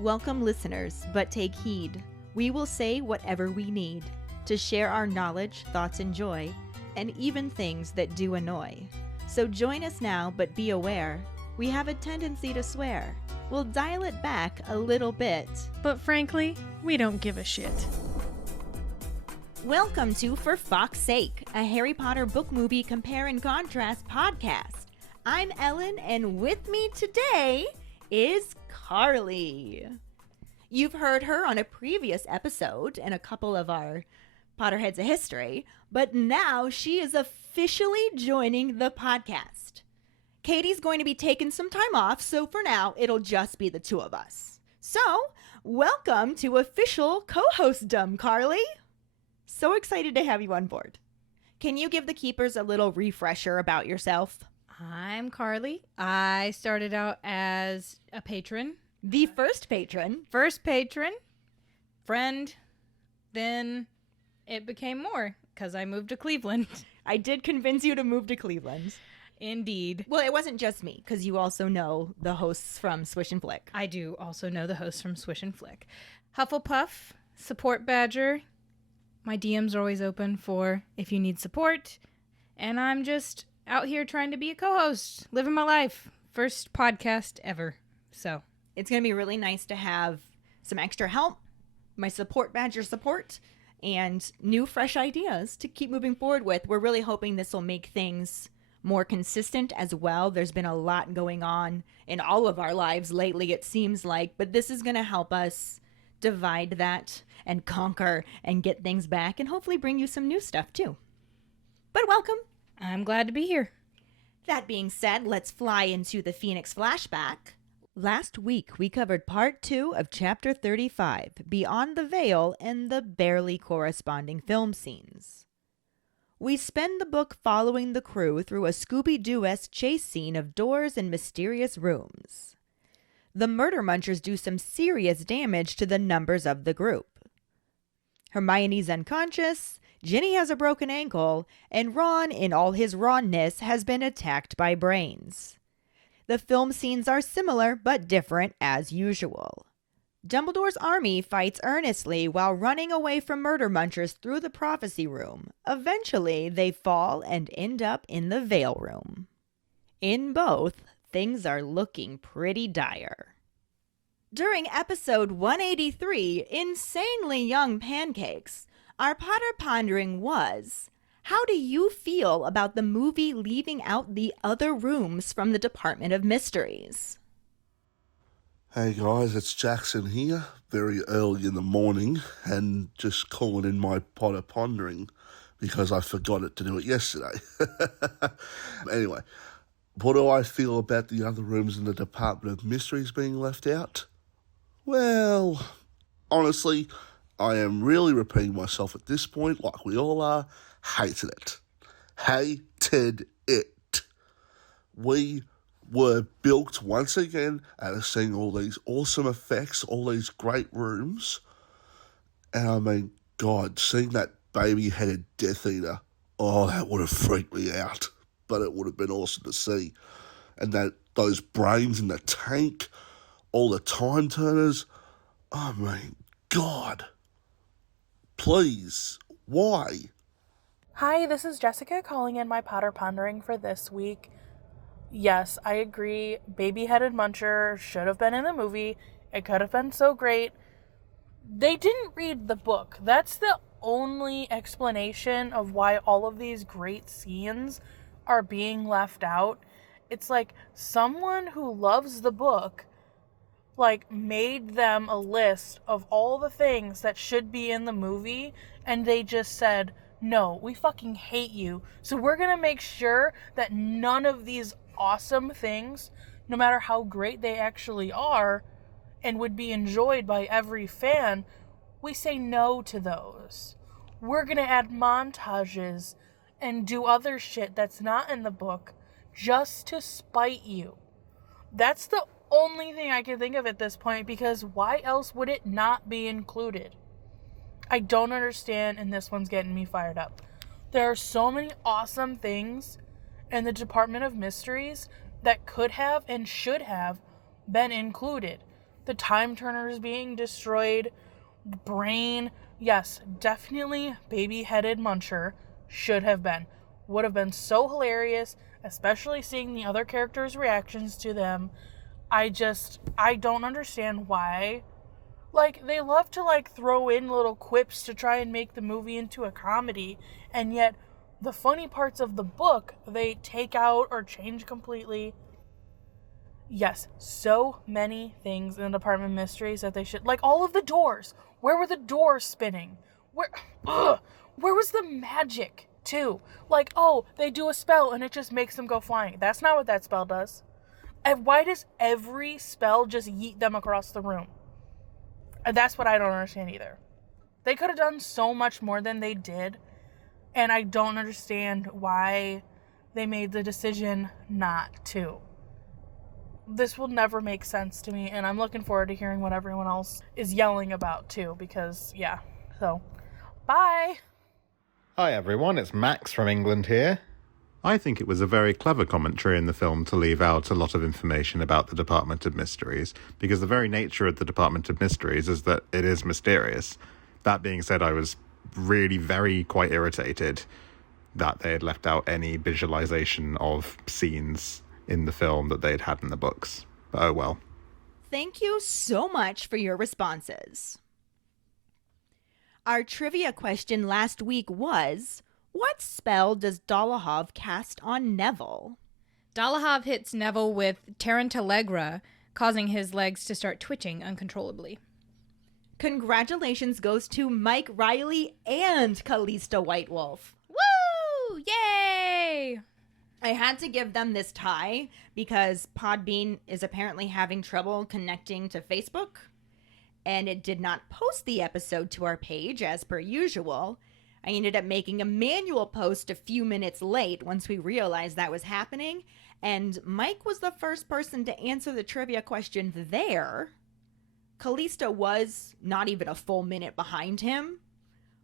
Welcome, listeners, but take heed. We will say whatever we need to share our knowledge, thoughts, and joy, and even things that do annoy. So join us now, but be aware, we have a tendency to swear. We'll dial it back a little bit. But frankly, we don't give a shit. Welcome to For Fawkes' Sake, a Harry Potter book movie compare and contrast podcast. I'm Ellen, and with me today is Karlee. You've heard her on a previous episode and a couple of our Potterheads of History, but now she is officially joining the podcast. Katie's going to be taking some time off, so for now, it'll just be the two of us. So, welcome to official co-hostdom, Karlee. So excited to have you on board. Can you give the keepers a little refresher about yourself? I'm Karlee. I started out as a patron. The first patron. First patron. Friend. Then it became more because I moved to Cleveland. I did convince you to move to Cleveland. Indeed. Well, it wasn't just me, because you also know the hosts from Swish and Flick. I do also know the hosts from Swish and Flick. Hufflepuff, Support Badger. My DMs are always open for if you need support. And I'm just out here trying to be a co-host, living my life. First podcast ever. So it's going to be really nice to have some extra help, my support badger support, and new fresh ideas to keep moving forward with. We're really hoping this will make things more consistent as well. There's been a lot going on in all of our lives lately, it seems like, but this is going to help us divide that and conquer and get things back and hopefully bring you some new stuff too. But welcome. I'm glad to be here. That being said, let's fly into the Phoenix flashback. Last week, we covered part 2 of chapter 35, Beyond the Veil, and the barely corresponding film scenes. We spend the book following the crew through a Scooby-Doo-esque chase scene of doors and mysterious rooms. The murder munchers do some serious damage to the numbers of the group. Hermione's unconscious, Ginny has a broken ankle, and Ron, in all his Ronness, has been attacked by brains. The film scenes are similar but different as usual. Dumbledore's army fights earnestly while running away from murder munchers through the prophecy room. Eventually, they fall and end up in the Veil Room. In both, things are looking pretty dire. During episode 183, Insanely Young Pancakes, our Potter Pondering was, how do you feel about the movie leaving out the other rooms from the Department of Mysteries? Hey guys, it's Jackson here, very early in the morning, and just calling in my Potter Pondering because I forgot to do it yesterday. Anyway, what do I feel about the other rooms in the Department of Mysteries being left out? Well, honestly, I am really repeating myself at this point, like we all are. Hated it. Hated it. We were bilked once again out of seeing all these awesome effects, all these great rooms. And I mean, God, seeing that baby-headed Death Eater, oh, that would have freaked me out. But it would have been awesome to see. And those brains in the tank, all the time turners, I mean, God. Please, why? Hi, this is Jessica calling in my Potter Pondering for this week. Yes, I agree. Baby-headed muncher should have been in the movie. It could have been so great. They didn't read the book. That's the only explanation of why all of these great scenes are being left out. It's like someone who loves the book made them a list of all the things that should be in the movie, and they just said, no, we fucking hate you, so we're gonna make sure that none of these awesome things, no matter how great they actually are and would be enjoyed by every fan, we say no to those. We're gonna add montages and do other shit that's not in the book just to spite you. That's the only thing I can think of at this point, because why else would it not be included? I don't understand, and this one's getting me fired up. There are so many awesome things in the Department of Mysteries that could have and should have been included. the time turners being destroyed, brain. Yes, definitely baby-headed muncher should have been. Would have been so hilarious, especially seeing the other characters' reactions to them. I don't understand why. Like, they love to, like, throw in little quips to try and make the movie into a comedy, and yet the funny parts of the book, they take out or change completely. Yes, so many things in Department of Mysteries that they should... Like, all of the doors. Where were the doors spinning? Where was the magic, too? Like, oh, they do a spell and it just makes them go flying. That's not what that spell does. And why does every spell just yeet them across the room? And that's what I don't understand either. They could have done so much more than they did, and I don't understand why they made the decision not to. This will never make sense to me, and I'm looking forward to hearing what everyone else is yelling about too, because, yeah. So, bye! Hi everyone, it's Max from England here. I think it was a very clever commentary in the film to leave out a lot of information about the Department of Mysteries, because the very nature of the Department of Mysteries is that it is mysterious. That being said, I was really quite irritated that they had left out any visualization of scenes in the film that they'd had in the books. But oh well. Thank you so much for your responses. Our trivia question last week was, what spell does Dolohov cast on Neville? Dolohov hits Neville with Tarantalegra, causing his legs to start twitching uncontrollably. Congratulations goes to Mike Riley and Callista Whitewolf. Woo! Yay! I had to give them this tie because Podbean is apparently having trouble connecting to Facebook, and it did not post the episode to our page as per usual. I ended up making a manual post a few minutes late once we realized that was happening, and Mike was the first person to answer the trivia question there. Callista was not even a full minute behind him,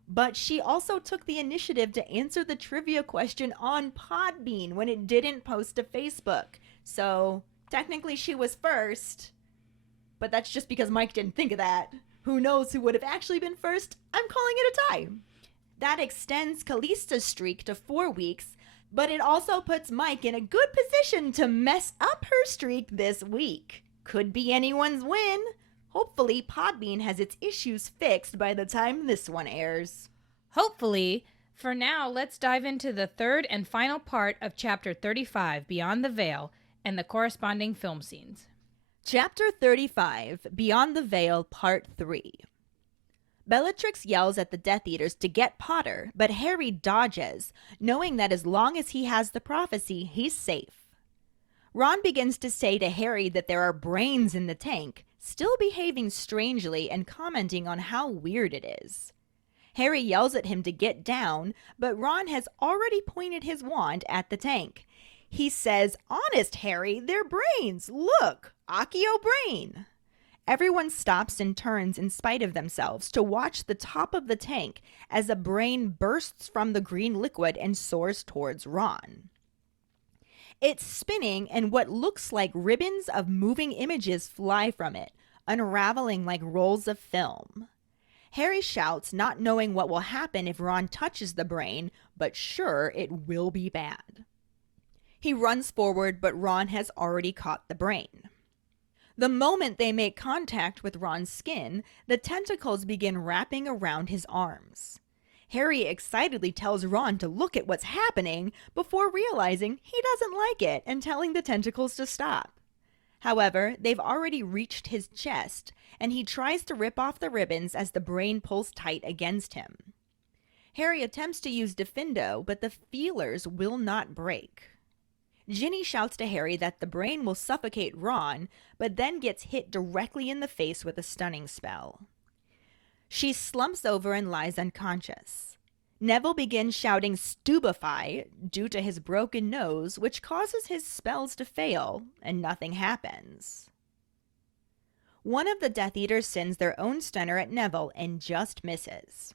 but she also took the initiative to answer the trivia question on Podbean when it didn't post to Facebook. So technically she was first, but that's just because Mike didn't think of that. Who knows who would have actually been first? I'm calling it a tie. That extends Callista's streak to 4 weeks, but it also puts Mike in a good position to mess up her streak this week. Could be anyone's win. Hopefully, Podbean has its issues fixed by the time this one airs. Hopefully. For now, let's dive into the third and final part of Chapter 35, Beyond the Veil, and the corresponding film scenes. Chapter 35, Beyond the Veil, Part 3. Bellatrix yells at the Death Eaters to get Potter, but Harry dodges, knowing that as long as he has the prophecy, he's safe. Ron begins to say to Harry that there are brains in the tank, still behaving strangely and commenting on how weird it is. Harry yells at him to get down, but Ron has already pointed his wand at the tank. He says, "Honest, Harry, they're brains. Look, Accio brain." Everyone stops and turns in spite of themselves to watch the top of the tank as a brain bursts from the green liquid and soars towards Ron. It's spinning, and what looks like ribbons of moving images fly from it, unraveling like rolls of film. Harry shouts, not knowing what will happen if Ron touches the brain, but sure it will be bad. He runs forward, but Ron has already caught the brain. The moment they make contact with Ron's skin, the tentacles begin wrapping around his arms. Harry excitedly tells Ron to look at what's happening before realizing he doesn't like it and telling the tentacles to stop. However, they've already reached his chest, and he tries to rip off the ribbons as the brain pulls tight against him. Harry attempts to use Defendo, but the feelers will not break. Ginny shouts to Harry that the brain will suffocate Ron, but then gets hit directly in the face with a stunning spell. She slumps over and lies unconscious. Neville begins shouting "Stupefy" due to his broken nose, which causes his spells to fail, and nothing happens. One of the Death Eaters sends their own stunner at Neville and just misses.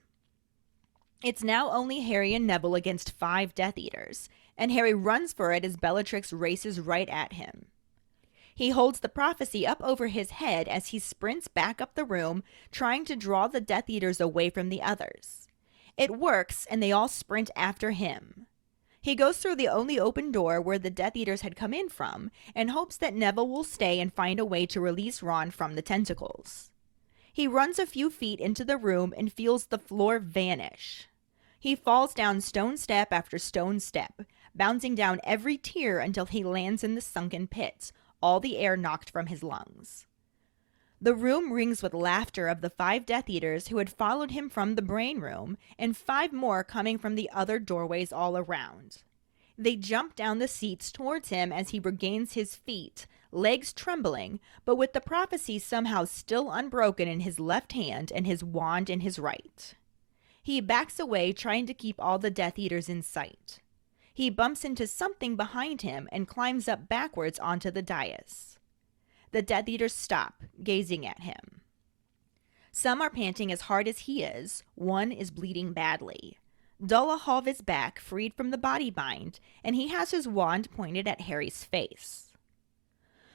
It's now only Harry and Neville against 5 Death Eaters, and Harry runs for it as Bellatrix races right at him. He holds the prophecy up over his head as he sprints back up the room, trying to draw the Death Eaters away from the others. It works, and they all sprint after him. He goes through the only open door where the Death Eaters had come in from, and hopes that Neville will stay and find a way to release Ron from the tentacles. He runs a few feet into the room and feels the floor vanish. He falls down stone step after stone step, bouncing down every tier until he lands in the sunken pit, all the air knocked from his lungs. The room rings with laughter of the 5 Death Eaters who had followed him from the brain room, and 5 more coming from the other doorways all around. They jump down the seats towards him as he regains his feet, legs trembling, but with the prophecy somehow still unbroken in his left hand and his wand in his right. He backs away, trying to keep all the Death Eaters in sight. He bumps into something behind him and climbs up backwards onto the dais. The Death Eaters stop, gazing at him. Some are panting as hard as he is. One is bleeding badly. Dullahov is back, freed from the body bind, and he has his wand pointed at Harry's face.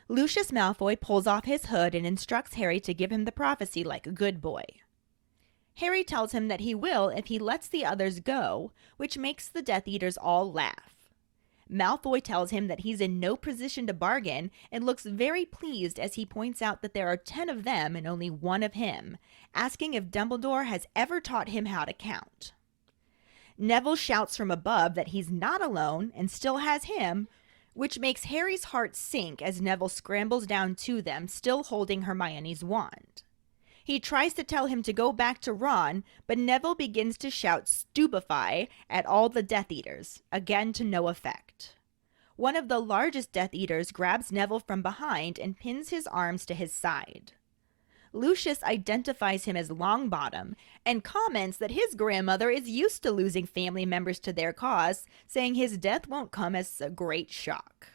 Lucius Malfoy pulls off his hood and instructs Harry to give him the prophecy like a good boy. Harry tells him that he will if he lets the others go, which makes the Death Eaters all laugh. Malfoy tells him that he's in no position to bargain and looks very pleased as he points out that there are 10 of them and only 1 of him, asking if Dumbledore has ever taught him how to count. Neville shouts from above that he's not alone and still has him, which makes Harry's heart sink as Neville scrambles down to them, still holding Hermione's wand. He tries to tell him to go back to Ron, but Neville begins to shout "Stupefy" at all the Death Eaters, again to no effect. One of the largest Death Eaters grabs Neville from behind and pins his arms to his side. Lucius identifies him as Longbottom and comments that his grandmother is used to losing family members to their cause, saying his death won't come as a great shock.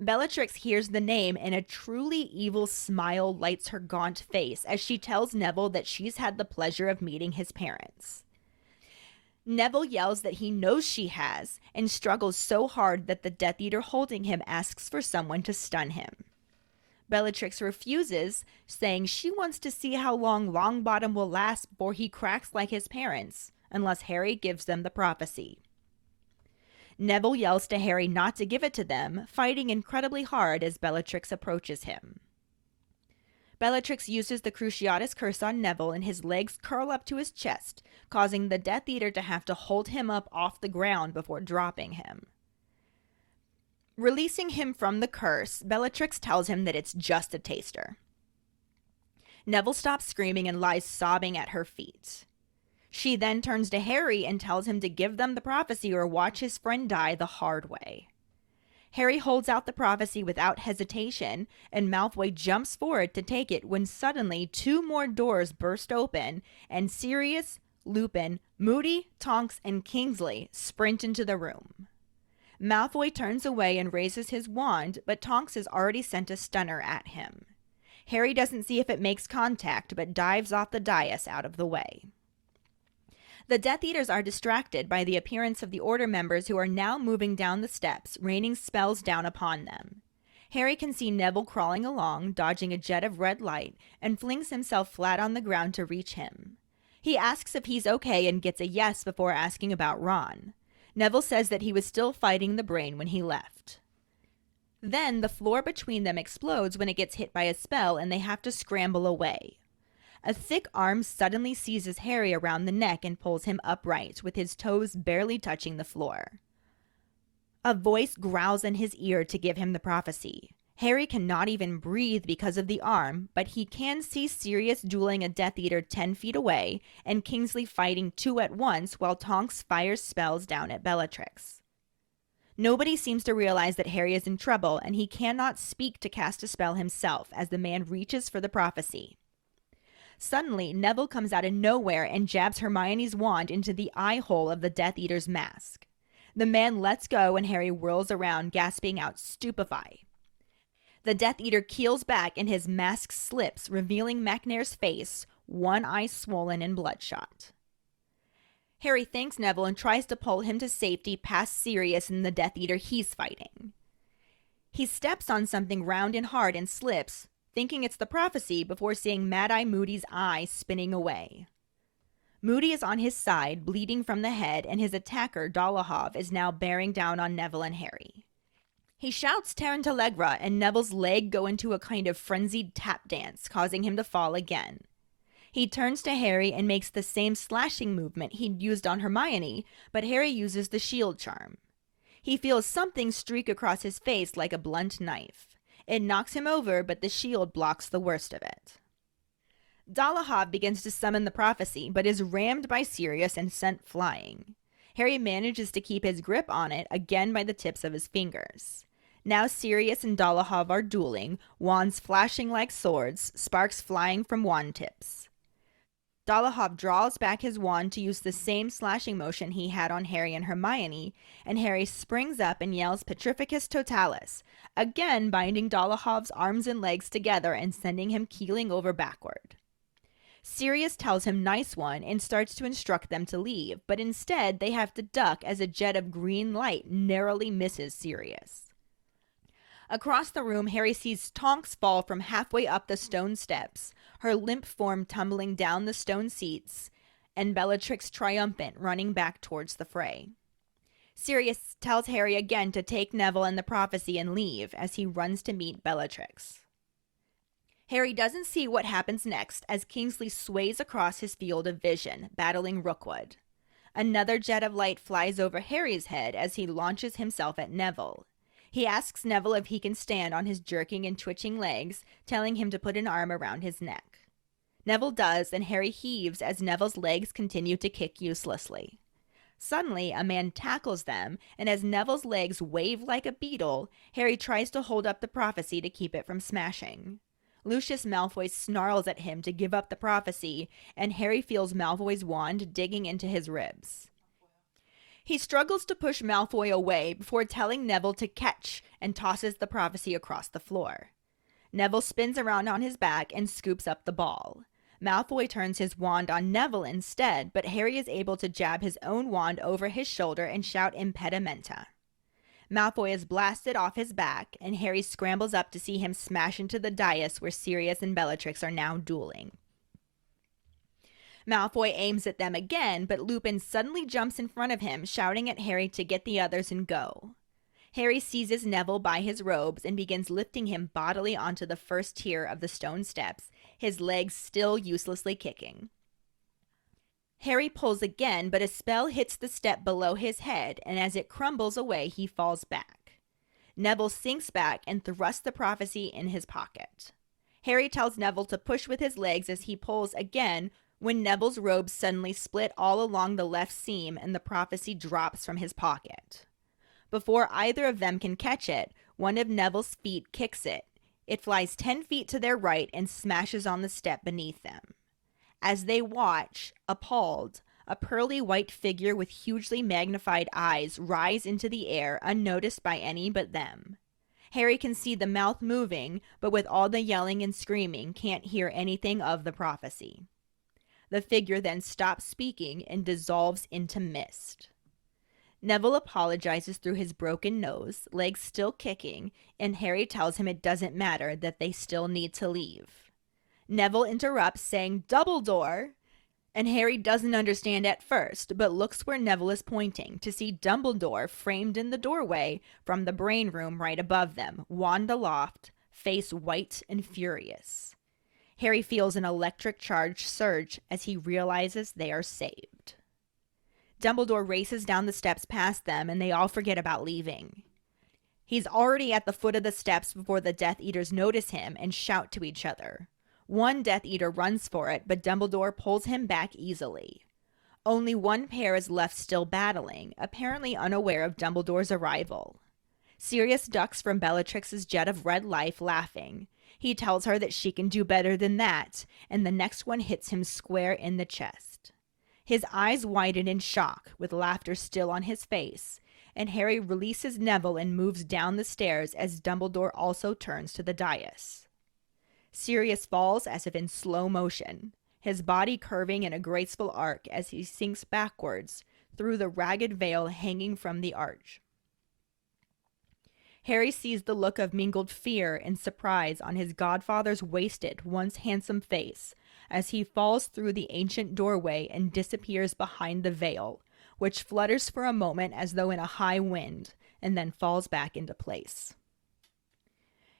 Bellatrix hears the name and a truly evil smile lights her gaunt face as she tells Neville that she's had the pleasure of meeting his parents. Neville yells that he knows she has and struggles so hard that the Death Eater holding him asks for someone to stun him. Bellatrix refuses, saying she wants to see how long Longbottom will last before he cracks like his parents, unless Harry gives them the prophecy. Neville yells to Harry not to give it to them, fighting incredibly hard as Bellatrix approaches him. Bellatrix uses the Cruciatus Curse on Neville and his legs curl up to his chest, causing the Death Eater to have to hold him up off the ground before dropping him. Releasing him from the curse, Bellatrix tells him that it's just a taster. Neville stops screaming and lies sobbing at her feet. She then turns to Harry and tells him to give them the prophecy or watch his friend die the hard way. Harry holds out the prophecy without hesitation, and Malfoy jumps forward to take it when suddenly 2 more doors burst open, and Sirius, Lupin, Moody, Tonks, and Kingsley sprint into the room. Malfoy turns away and raises his wand, but Tonks has already sent a stunner at him. Harry doesn't see if it makes contact, but dives off the dais out of the way. The Death Eaters are distracted by the appearance of the Order members who are now moving down the steps, raining spells down upon them. Harry can see Neville crawling along, dodging a jet of red light, and flings himself flat on the ground to reach him. He asks if he's okay and gets a yes before asking about Ron. Neville says that he was still fighting the brain when he left. Then the floor between them explodes when it gets hit by a spell and they have to scramble away. A thick arm suddenly seizes Harry around the neck and pulls him upright, with his toes barely touching the floor. A voice growls in his ear to give him the prophecy. Harry cannot even breathe because of the arm, but he can see Sirius dueling a Death Eater 10 feet away, and Kingsley fighting 2 at once while Tonks fires spells down at Bellatrix. Nobody seems to realize that Harry is in trouble, and he cannot speak to cast a spell himself as the man reaches for the prophecy. Suddenly, Neville comes out of nowhere and jabs Hermione's wand into the eye hole of the Death Eater's mask. The man lets go and Harry whirls around, gasping out "Stupefy." The Death Eater keels back and his mask slips, revealing McNair's face, one eye swollen and bloodshot. Harry thanks Neville and tries to pull him to safety past Sirius and the Death Eater he's fighting. He steps on something round and hard and slips, thinking it's the prophecy before seeing Mad-Eye Moody's eye spinning away. Moody is on his side, bleeding from the head, and his attacker, Dolohov, is now bearing down on Neville and Harry. He shouts Tarantalegra, and Neville's leg go into a kind of frenzied tap dance, causing him to fall again. He turns to Harry and makes the same slashing movement he'd used on Hermione, but Harry uses the shield charm. He feels something streak across his face like a blunt knife. It knocks him over, but the shield blocks the worst of it. Dolohov begins to summon the prophecy, but is rammed by Sirius and sent flying. Harry manages to keep his grip on it, again by the tips of his fingers. Now Sirius and Dolohov are dueling, wands flashing like swords, sparks flying from wand tips. Dolohov draws back his wand to use the same slashing motion he had on Harry and Hermione, and Harry springs up and yells Petrificus Totalis, again binding Dolohov's arms and legs together and sending him keeling over backward. Sirius tells him nice one and starts to instruct them to leave, but instead they have to duck as a jet of green light narrowly misses Sirius. Across the room, Harry sees Tonks fall from halfway up the stone steps, her limp form tumbling down the stone seats, and Bellatrix triumphant running back towards the fray. Sirius tells Harry again to take Neville and the prophecy and leave as he runs to meet Bellatrix. Harry doesn't see what happens next as Kingsley sways across his field of vision, battling Rookwood. Another jet of light flies over Harry's head as he launches himself at Neville. He asks Neville if he can stand on his jerking and twitching legs, telling him to put an arm around his neck. Neville does, and Harry heaves as Neville's legs continue to kick uselessly. Suddenly, a man tackles them, and as Neville's legs wave like a beetle, Harry tries to hold up the prophecy to keep it from smashing. Lucius Malfoy snarls at him to give up the prophecy, and Harry feels Malfoy's wand digging into his ribs. He struggles to push Malfoy away before telling Neville to catch and tosses the prophecy across the floor. Neville spins around on his back and scoops up the ball. Malfoy turns his wand on Neville instead, but Harry is able to jab his own wand over his shoulder and shout Impedimenta. Malfoy is blasted off his back, and Harry scrambles up to see him smash into the dais where Sirius and Bellatrix are now dueling. Malfoy aims at them again, but Lupin suddenly jumps in front of him, shouting at Harry to get the others and go. Harry seizes Neville by his robes and begins lifting him bodily onto the first tier of the stone steps, his legs still uselessly kicking. Harry pulls again, but a spell hits the step below his head, and as it crumbles away, he falls back. Neville sinks back and thrusts the prophecy in his pocket. Harry tells Neville to push with his legs as he pulls again, when Neville's robes suddenly split all along the left seam and the prophecy drops from his pocket. Before either of them can catch it, one of Neville's feet kicks it. It flies 10 feet to their right and smashes on the step beneath them. As they watch, appalled, a pearly white figure with hugely magnified eyes rise into the air unnoticed by any but them. Harry can see the mouth moving, but with all the yelling and screaming, can't hear anything of the prophecy. The figure then stops speaking and dissolves into mist. Neville apologizes through his broken nose, legs still kicking, and Harry tells him it doesn't matter, that they still need to leave. Neville interrupts, saying, "Dumbledore!" And Harry doesn't understand at first, but looks where Neville is pointing to see Dumbledore framed in the doorway from the brain room right above them, wand aloft, face white and furious. Harry feels an electric charge surge as he realizes they are saved. Dumbledore races down the steps past them, and they all forget about leaving. He's already at the foot of the steps before the Death Eaters notice him and shout to each other. One Death Eater runs for it, but Dumbledore pulls him back easily. Only one pair is left still battling, apparently unaware of Dumbledore's arrival. Sirius ducks from Bellatrix's jet of red life, laughing. He tells her that she can do better than that, and the next one hits him square in the chest. His eyes widen in shock, with laughter still on his face, and Harry releases Neville and moves down the stairs as Dumbledore also turns to the dais. Sirius falls as if in slow motion, his body curving in a graceful arc as he sinks backwards through the ragged veil hanging from the arch. Harry sees the look of mingled fear and surprise on his godfather's wasted, once handsome face as he falls through the ancient doorway and disappears behind the veil, which flutters for a moment as though in a high wind and then falls back into place.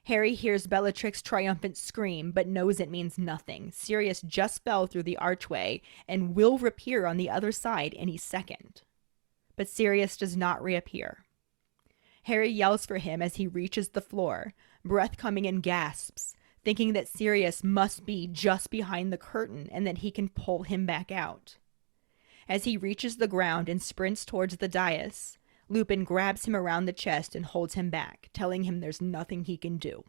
Harry hears Bellatrix' triumphant scream, but knows it means nothing. Sirius just fell through the archway and will reappear on the other side any second. But Sirius does not reappear. Harry yells for him as he reaches the floor, breath coming in gasps, thinking that Sirius must be just behind the curtain and that he can pull him back out. As he reaches the ground and sprints towards the dais, Lupin grabs him around the chest and holds him back, telling him there's nothing he can do.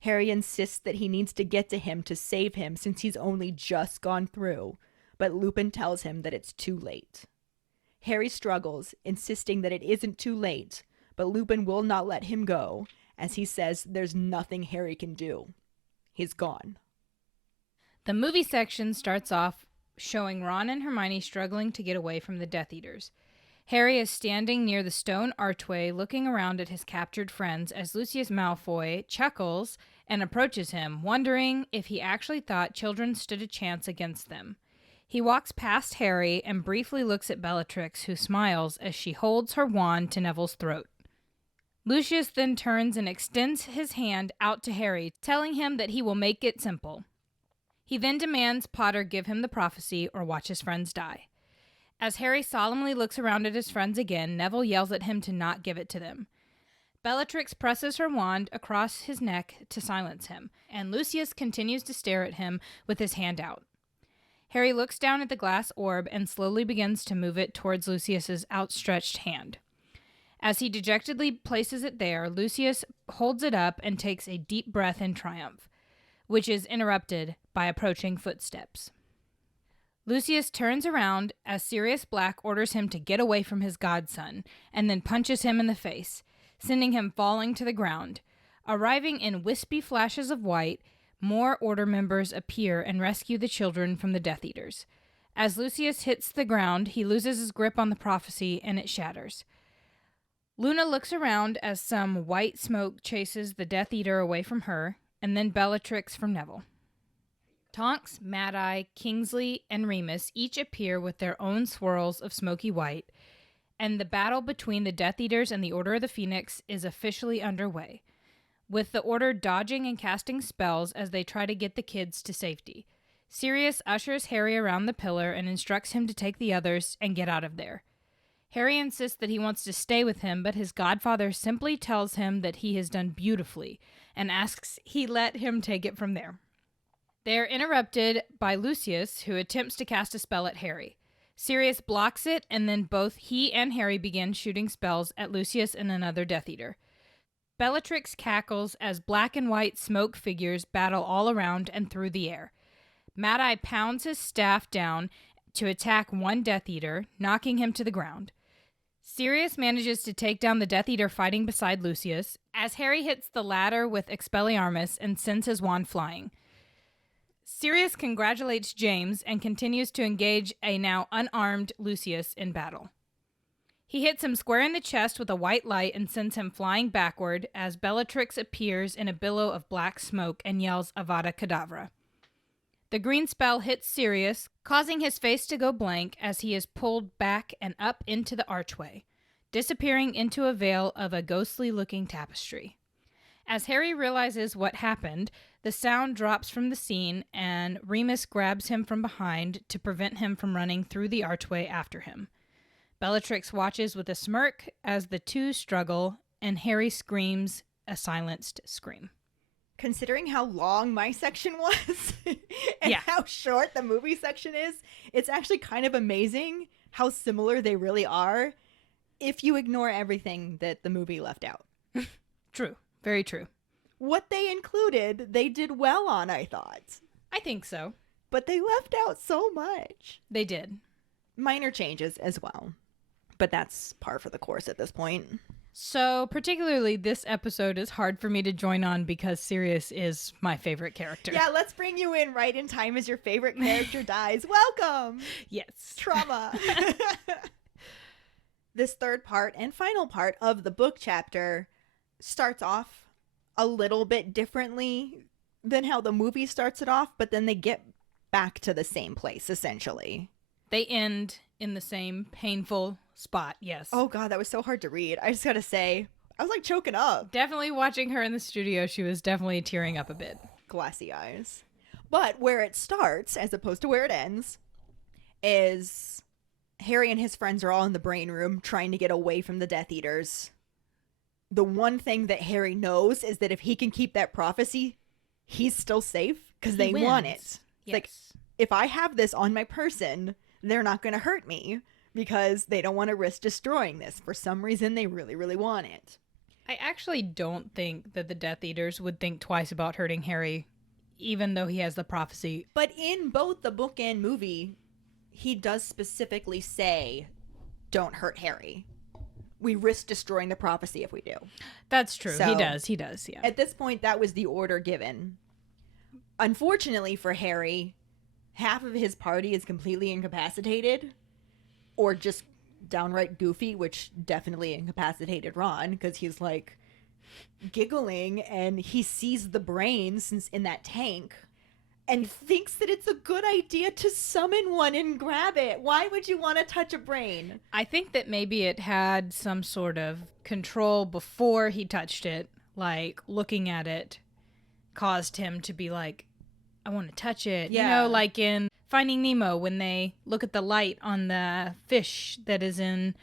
Harry insists that he needs to get to him to save him since he's only just gone through, but Lupin tells him that it's too late. Harry struggles, insisting that it isn't too late, but Lupin will not let him go, as he says there's nothing Harry can do. He's gone. The movie section starts off showing Ron and Hermione struggling to get away from the Death Eaters. Harry is standing near the stone archway looking around at his captured friends as Lucius Malfoy chuckles and approaches him, wondering if he actually thought children stood a chance against them. He walks past Harry and briefly looks at Bellatrix, who smiles as she holds her wand to Neville's throat. Lucius then turns and extends his hand out to Harry, telling him that he will make it simple. He then demands Potter give him the prophecy or watch his friends die. As Harry solemnly looks around at his friends again, Neville yells at him to not give it to them. Bellatrix presses her wand across his neck to silence him, and Lucius continues to stare at him with his hand out. Harry looks down at the glass orb and slowly begins to move it towards Lucius's outstretched hand. As he dejectedly places it there, Lucius holds it up and takes a deep breath in triumph, which is interrupted by approaching footsteps. Lucius turns around as Sirius Black orders him to get away from his godson, and then punches him in the face, sending him falling to the ground. Arriving in wispy flashes of white, more Order members appear and rescue the children from the Death Eaters. As Lucius hits the ground, he loses his grip on the prophecy, and it shatters. Luna looks around as some white smoke chases the Death Eater away from her, and then Bellatrix from Neville. Tonks, Mad-Eye, Kingsley, and Remus each appear with their own swirls of smoky white, and the battle between the Death Eaters and the Order of the Phoenix is officially underway, with the Order dodging and casting spells as they try to get the kids to safety. Sirius ushers Harry around the pillar and instructs him to take the others and get out of there. Harry insists that he wants to stay with him, but his godfather simply tells him that he has done beautifully and asks he let him take it from there. They are interrupted by Lucius, who attempts to cast a spell at Harry. Sirius blocks it, and then both he and Harry begin shooting spells at Lucius and another Death Eater. Bellatrix cackles as black and white smoke figures battle all around and through the air. Mad-Eye pounds his staff down to attack one Death Eater, knocking him to the ground. Sirius manages to take down the Death Eater fighting beside Lucius, as Harry hits the latter with Expelliarmus and sends his wand flying. Sirius congratulates James and continues to engage a now unarmed Lucius in battle. He hits him square in the chest with a white light and sends him flying backward as Bellatrix appears in a billow of black smoke and yells Avada Kedavra. The green spell hits Sirius, causing his face to go blank as he is pulled back and up into the archway, disappearing into a veil of a ghostly-looking tapestry. As Harry realizes what happened, the sound drops from the scene and Remus grabs him from behind to prevent him from running through the archway after him. Bellatrix watches with a smirk as the two struggle, and Harry screams a silenced scream. Considering how long my section was and how short the movie section is, it's actually kind of amazing how similar they really are if you ignore everything that the movie left out. True. Very true. What they included, they did well on, I thought. I think so. But they left out so much. They did. Minor changes as well. But that's par for the course at this point. So, particularly this episode is hard for me to join on because Sirius is my favorite character. Yeah, let's bring you in right in time as your favorite character dies. Welcome! Yes. Trauma. This third part and final part of the book chapter starts off a little bit differently than how the movie starts it off, but then they get back to the same place, essentially. They end in the same painful spot, yes. Oh God, that was so hard to read. I just gotta say, I was like choking up. Definitely watching her in the studio, she was definitely tearing up a bit. Glassy eyes. But where it starts, as opposed to where it ends, is Harry and his friends are all in the brain room trying to get away from the Death Eaters. The one thing that Harry knows is that if he can keep that prophecy, he's still safe because they want it. It's Yes. like, if I have this on my person, they're not going to hurt me because they don't want to risk destroying this. For some reason, they really, really want it. I actually don't think that the Death Eaters would think twice about hurting Harry, even though he has the prophecy. But in both the book and movie, he does specifically say, don't hurt Harry. We risk destroying the prophecy if we do. That's true. So, He does, yeah. At this point, that was the order given. Unfortunately for Harry, half of his party is completely incapacitated or just downright goofy, which definitely incapacitated Ron because he's like giggling and he sees the brain since in that tank and thinks that it's a good idea to summon one and grab it. Why would you want to touch a brain? I think that maybe it had some sort of control before he touched it, like looking at it caused him to be like, I want to touch it. Yeah. You know, like in Finding Nemo when they look at the light on the fish that is in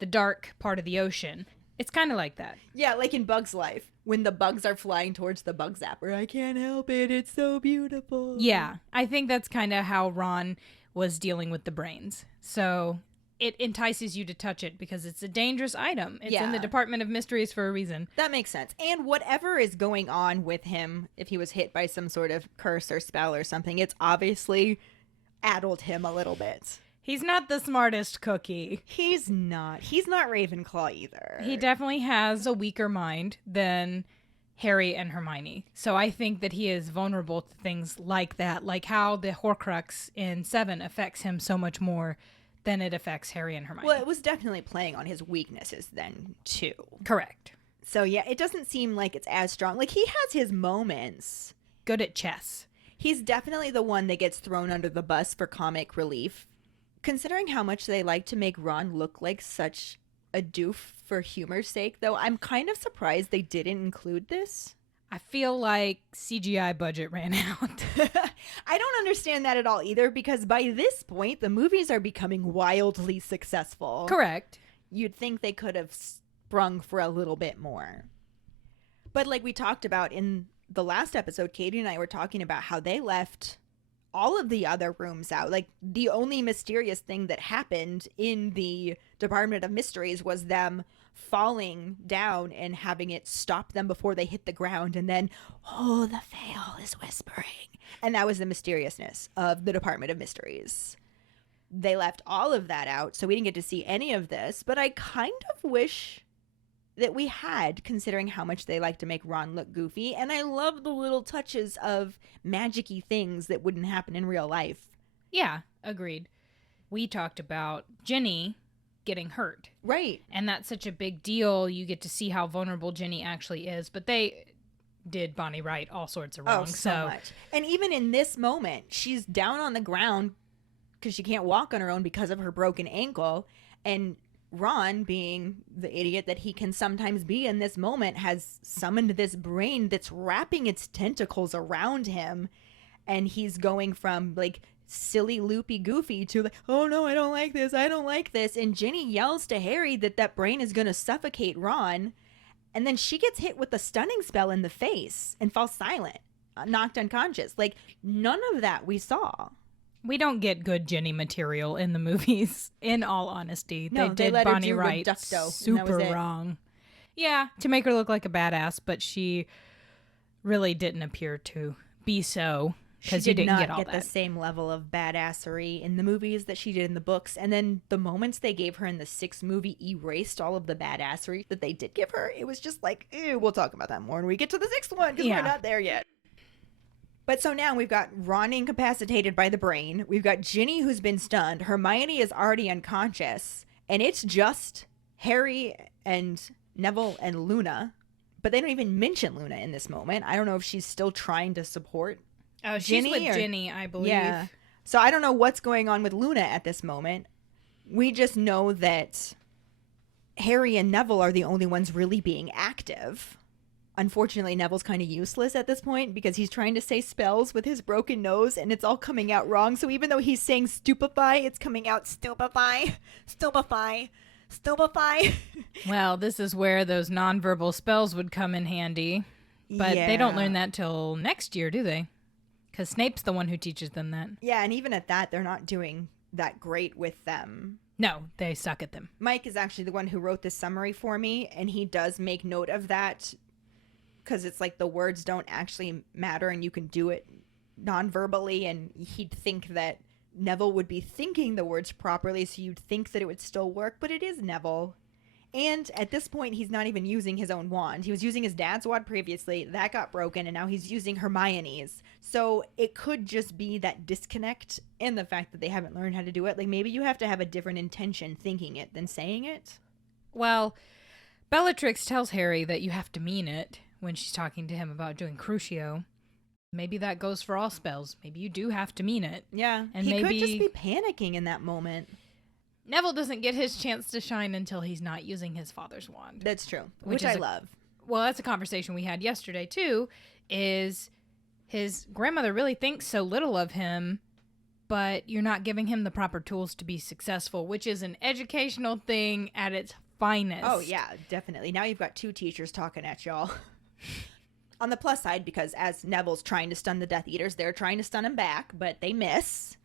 the dark part of the ocean. It's kind of like that. Yeah, like in Bug's Life, when the bugs are flying towards the bug zapper. I can't help it. It's so beautiful. Yeah, I think that's kind of how Ron was dealing with the brains. So it entices you to touch it because it's a dangerous item. It's in the Yeah. Department of Mysteries for a reason. That makes sense. And whatever is going on with him, if he was hit by some sort of curse or spell or something, it's obviously addled him a little bit. He's not the smartest cookie. He's not. He's not Ravenclaw either. He definitely has a weaker mind than Harry and Hermione. So I think that he is vulnerable to things like that, like how the Horcrux in 7 affects him so much more than it affects Harry and Hermione. Well, it was definitely playing on his weaknesses then, too. Correct. So, yeah, it doesn't seem like it's as strong. Like, he has his moments. Good at chess. He's definitely the one that gets thrown under the bus for comic relief. Considering how much they like to make Ron look like such a doof for humor's sake, though, I'm kind of surprised they didn't include this. I feel like CGI budget ran out. I don't understand that at all either, because by this point, the movies are becoming wildly successful. Correct. You'd think they could have sprung for a little bit more. But like we talked about in the last episode, Katie and I were talking about how they left all of the other rooms out. Like, the only mysterious thing that happened in the Department of Mysteries was them falling down and having it stop them before they hit the ground, and then, oh, the veil is whispering. And that was the mysteriousness of the Department of Mysteries. They left all of that out, so we didn't get to see any of this, but I kind of wish that we had, considering how much they like to make Ron look goofy, and I love the little touches of magic-y things that wouldn't happen in real life. Yeah, agreed. We talked about Ginny getting hurt. Right. And that's such a big deal. You get to see how vulnerable Ginny actually is. But they did Bonnie Wright all sorts of wrong. Oh, so much. And even in this moment, she's down on the ground because she can't walk on her own because of her broken ankle. And Ron, being the idiot that he can sometimes be in this moment, has summoned this brain that's wrapping its tentacles around him. And he's going from, like, silly, loopy, goofy to, like, oh no, I don't like this, I don't like this. And Ginny yells to Harry that that brain is going to suffocate Ron. And then she gets hit with a stunning spell in the face and falls silent, knocked unconscious. Like, none of that we saw. We don't get good Ginny material in the movies, in all honesty. No, they they did let her Bonnie do Wright Reducto, and that super was it. wrong. Yeah, to make her look like a badass, but she really didn't appear to be so, because She you did didn't not get all get the that. same level of badassery in the movies that she did in the books. And then the moments they gave her in the 6th movie erased all of the badassery that they did give her. It was just like, ew, we'll talk about that more when we get to the 6th one, because Yeah. we're not there yet. But so now we've got Ron incapacitated by the brain. We've got Ginny who's been stunned. Hermione is already unconscious. And it's just Harry and Neville and Luna But they don't even mention Luna in this moment. I don't know if she's still trying to support Oh, she's Ginny, with Ginny, I believe. Yeah. So I don't know what's going on with Luna at this moment. We just know that Harry and Neville are the only ones really being active. Unfortunately, Neville's kind of useless at this point because he's trying to say spells with his broken nose and it's all coming out wrong. So even though he's saying stupefy, it's coming out stupefy, stupefy, stupefy. Well, this is where those nonverbal spells would come in handy. But they don't learn that till next year, do they? Because Snape's the one who teaches them that. Yeah, and even at that, they're not doing that great with them. No, they suck at them. Mike is actually the one who wrote this summary for me, and he does make note of that because it's like the words don't actually matter and you can do it non-verbally, and he'd think that Neville would be thinking the words properly, so you'd think that it would still work, but it is Neville. And at this point, he's not even using his own wand. He was using his dad's wand previously. That got broken, and now he's using Hermione's. So it could just be that disconnect and the fact that they haven't learned how to do it. Like, maybe you have to have a different intention thinking it than saying it. Well, Bellatrix tells Harry that you have to mean it when she's talking to him about doing Crucio. Maybe that goes for all spells. Maybe you do have to mean it. Yeah, and he maybe could just be panicking in that moment. Neville doesn't get his chance to shine until he's not using his father's wand. That's true, Which which is I love. Well, that's a conversation we had yesterday, too, is his grandmother really thinks so little of him, but you're not giving him the proper tools to be successful, which is an educational thing at its finest. Oh, yeah, definitely. Now you've got two teachers talking at y'all. On the plus side, because as Neville's trying to stun the Death Eaters, they're trying to stun him back, but they miss.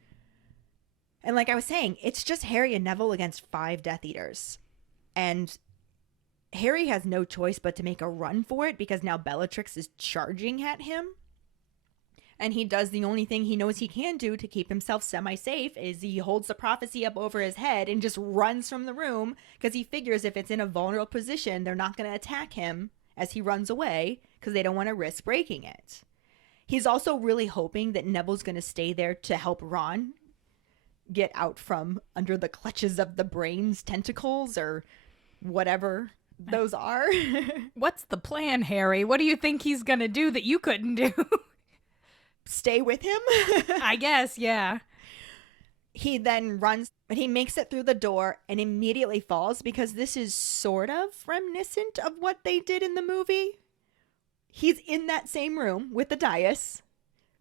And like I was saying, it's just Harry and Neville against 5 Death Eaters. And Harry has no choice but to make a run for it because now Bellatrix is charging at him. And he does the only thing he knows he can do to keep himself semi-safe is he holds the prophecy up over his head and just runs from the room because he figures if it's in a vulnerable position, they're not going to attack him as he runs away because they don't want to risk breaking it. He's also really hoping that Neville's going to stay there to help Ron get out from under the clutches of the brain's tentacles or whatever those are. What's the plan, Harry? What do you think he's going to do that you couldn't do? Stay with him? I guess, yeah. He then runs, but he makes it through the door and immediately falls because this is sort of reminiscent of what they did in the movie. He's in that same room with the dais.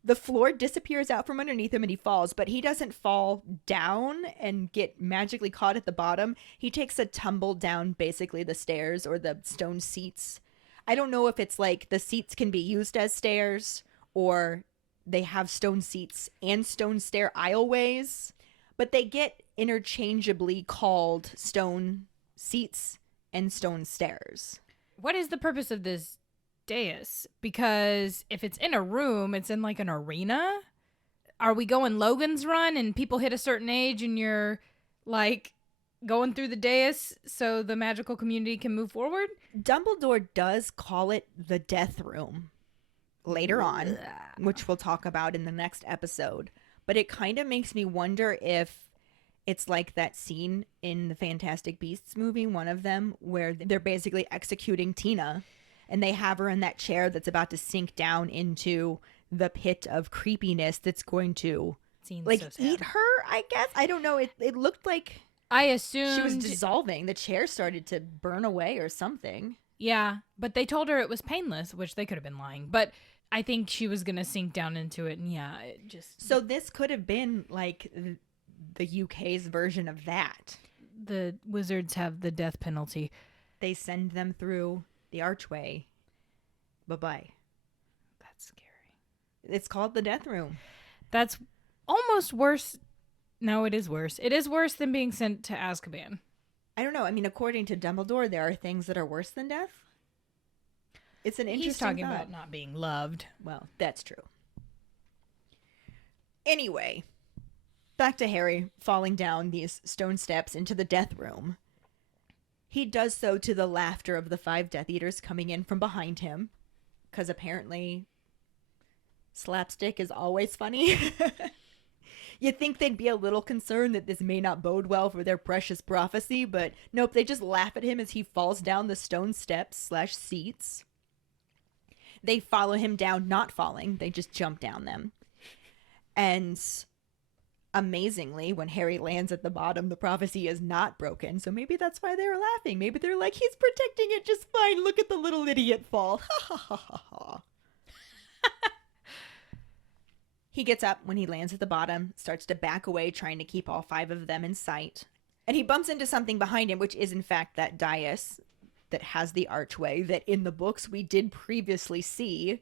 The floor disappears out from underneath him and he falls, but he doesn't fall down and get magically caught at the bottom. He takes a tumble down basically the stairs or the stone seats. I don't know if it's like the seats can be used as stairs or they have stone seats and stone stair aisleways, but they get interchangeably called stone seats and stone stairs. What is the purpose of this dais? Because if it's in a room, it's in like an arena. Are we going Logan's Run and people hit a certain age and you're like going through the dais so the magical community can move forward? Dumbledore does call it the death room later on, which we'll talk about in the next episode. But it kind of makes me wonder if it's like that scene in the Fantastic Beasts movie, one of them, where they're basically executing Tina and they have her in that chair that's about to sink down into the pit of creepiness that's going to like eat her, I guess. I don't know. It looked like I assumed she was dissolving. The chair started to burn away or something. Yeah, but they told her it was painless, which they could have been lying. But I think she was going to sink down into it. And yeah, it just... So this could have been like the UK's version of that. The wizards have the death penalty. They send them through the archway. Bye-bye. That's scary. It's called the death room. That's almost worse. No, it is worse. It is worse than being sent to Azkaban. I don't know. I mean, according to Dumbledore, there are things that are worse than death. It's an interesting He's talking thought. about not being loved. Well, that's true. Anyway, back to Harry falling down these stone steps into the death room. He does so to the laughter of the 5 Death Eaters coming in from behind him, because apparently slapstick is always funny. You'd think they'd be a little concerned that this may not bode well for their precious prophecy, but nope, they just laugh at him as he falls down the stone steps / seats. they follow him down, not falling. They just jump down them. And amazingly, when Harry lands at the bottom, the prophecy is not broken. So maybe that's why they were laughing. Maybe they're like, he's protecting it just fine. Look at the little idiot fall. Ha ha ha ha ha. He gets up when he lands at the bottom, starts to back away, trying to keep all 5 of them in sight. And he bumps into something behind him, which is in fact that dais that has the archway that in the books we did previously see.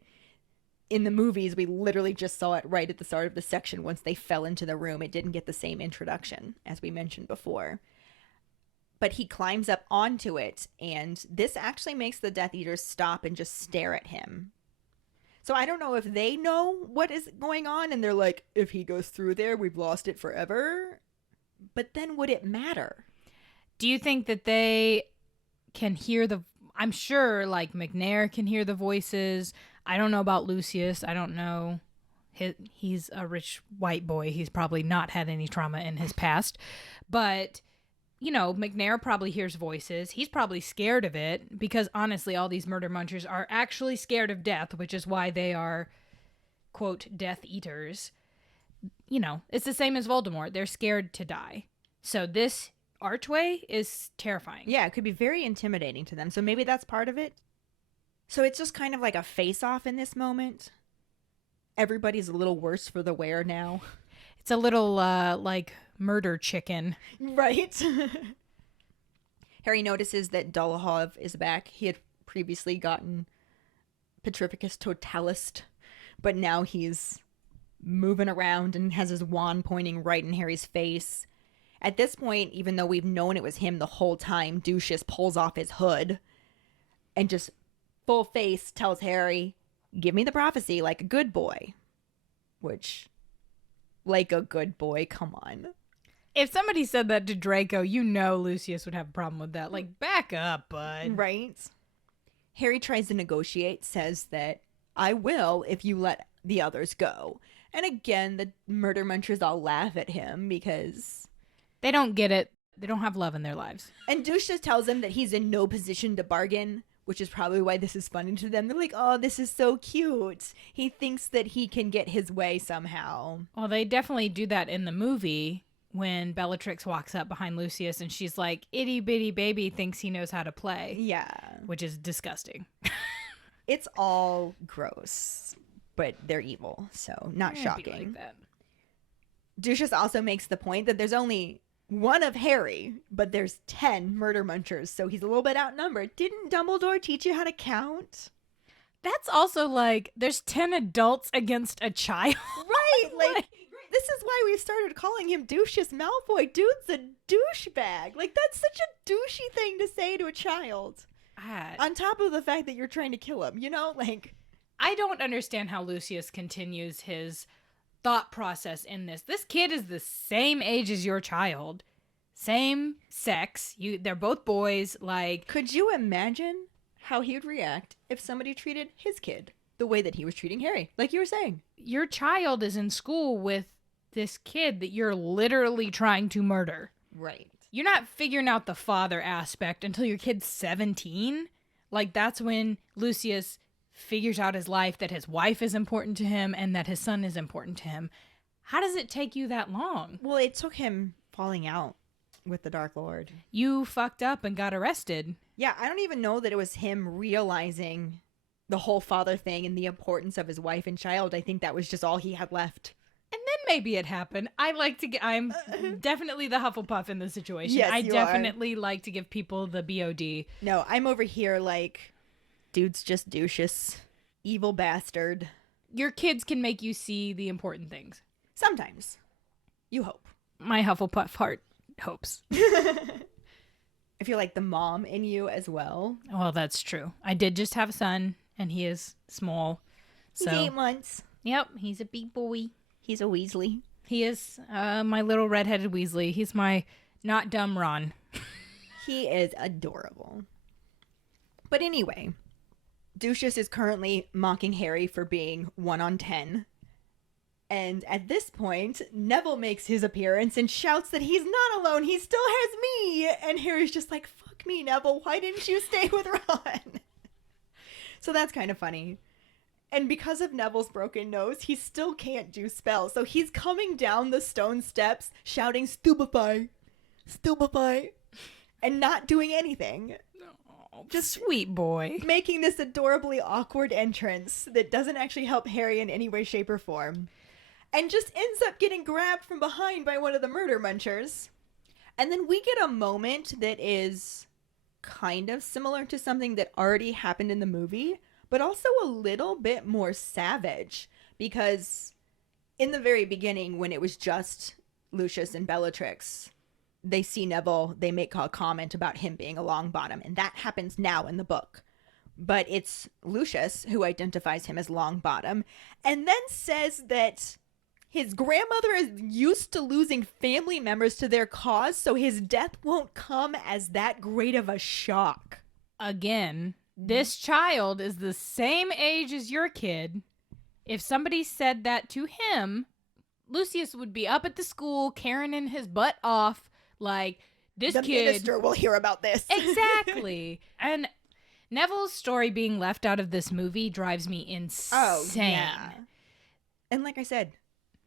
In the movies, we literally just saw it right at the start of the section. Once they fell into the room, it didn't get the same introduction as we mentioned before. But he climbs up onto it, and this actually makes the Death Eaters stop and just stare at him. So I don't know if they know what is going on, and they're like, if he goes through there, we've lost it forever. But then would it matter? Do you think that they can hear I'm sure, like, McNair can hear the voices. I don't know about Lucius. I don't know. He's a rich white boy. He's probably not had any trauma in his past. But, you know, McNair probably hears voices. He's probably scared of it because, honestly, all these murder munchers are actually scared of death, which is why they are, quote, Death Eaters. You know, it's the same as Voldemort. They're scared to die. So this archway is terrifying. Yeah, it could be very intimidating to them. So maybe that's part of it. So it's just kind of like a face-off in this moment. Everybody's a little worse for the wear now. It's a little, like, murder chicken. Right? Harry notices that Dolohov is back. He had previously gotten Petrificus Totalis, but now he's moving around and has his wand pointing right in Harry's face. At this point, even though we've known it was him the whole time, Ducius pulls off his hood and just full face tells Harry, give me the prophecy like a good boy. Which, like a good boy, come on. If somebody said that to Draco, you know Lucius would have a problem with that. Like, back up, bud. Right? Harry tries to negotiate, says that I will if you let the others go. And again, the murder munchers all laugh at him because they don't get it. They don't have love in their lives. And Ducius tells him that he's in no position to bargain, which is probably why this is funny to them. They're like, oh, this is so cute. He thinks that he can get his way somehow. Well, they definitely do that in the movie when Bellatrix walks up behind Lucius and she's like, itty bitty baby thinks he knows how to play. Yeah. Which is disgusting. It's all gross, but they're evil, so not shocking. Like that. Ducius also makes the point that there's only one of Harry, but there's 10 murder munchers, so he's a little bit outnumbered. Didn't Dumbledore teach you how to count? That's also like, there's 10 adults against a child. Right, like, this is why we started calling him Ducius Malfoy. Dude's a douchebag. Like, that's such a douchey thing to say to a child. On top of the fact that you're trying to kill him, you know? Like, I don't understand how Lucius continues his thought process in this. This kid is the same age as your child. Same sex. They're both boys. Like, could you imagine how he would react if somebody treated his kid the way that he was treating Harry? Like you were saying. Your child is in school with this kid that you're literally trying to murder. Right. You're not figuring out the father aspect until your kid's 17. Like, that's when Lucius figures out his life, that his wife is important to him and that his son is important to him. How does it take you that long? Well, it took him falling out with the Dark Lord. You fucked up and got arrested. Yeah, I don't even know that it was him realizing the whole father thing and the importance of his wife and child. I think that was just all he had left. And then maybe it happened. I'm definitely the Hufflepuff in this situation. Yes, I you definitely like to give people the BOD. No, I'm over here like, dude's just Ducius. Evil bastard. Your kids can make you see the important things. Sometimes. You hope. My Hufflepuff heart hopes. I feel like the mom in you as well. Well, that's true. I did just have a son, and he is small. He's 8 months. Yep, he's a big boy. He's a Weasley. He is my little redheaded Weasley. He's my not dumb Ron. He is adorable. But anyway, Ducius is currently mocking Harry for being 1 on 10. And at this point, Neville makes his appearance and shouts that he's not alone. He still has me. And Harry's just like, fuck me, Neville. Why didn't you stay with Ron? So that's kind of funny. And because of Neville's broken nose, he still can't do spells. So he's coming down the stone steps shouting, "Stupefy! Stupefy!" and not doing anything. Just sweet boy. Making this adorably awkward entrance that doesn't actually help Harry in any way, shape, or form. And just ends up getting grabbed from behind by one of the murder munchers. And then we get a moment that is kind of similar to something that already happened in the movie, but also a little bit more savage. Because in the very beginning, when it was just Lucius and Bellatrix, they see Neville, they make a comment about him being a Longbottom, and that happens now in the book. But it's Lucius who identifies him as Longbottom, and then says that his grandmother is used to losing family members to their cause, so his death won't come as that great of a shock. Again, this child is the same age as your kid. If somebody said that to him, Lucius would be up at the school, carrying his butt off, like, this the kid... The minister will hear about this. Exactly. And Neville's story being left out of this movie drives me insane. Oh, yeah. And like I said,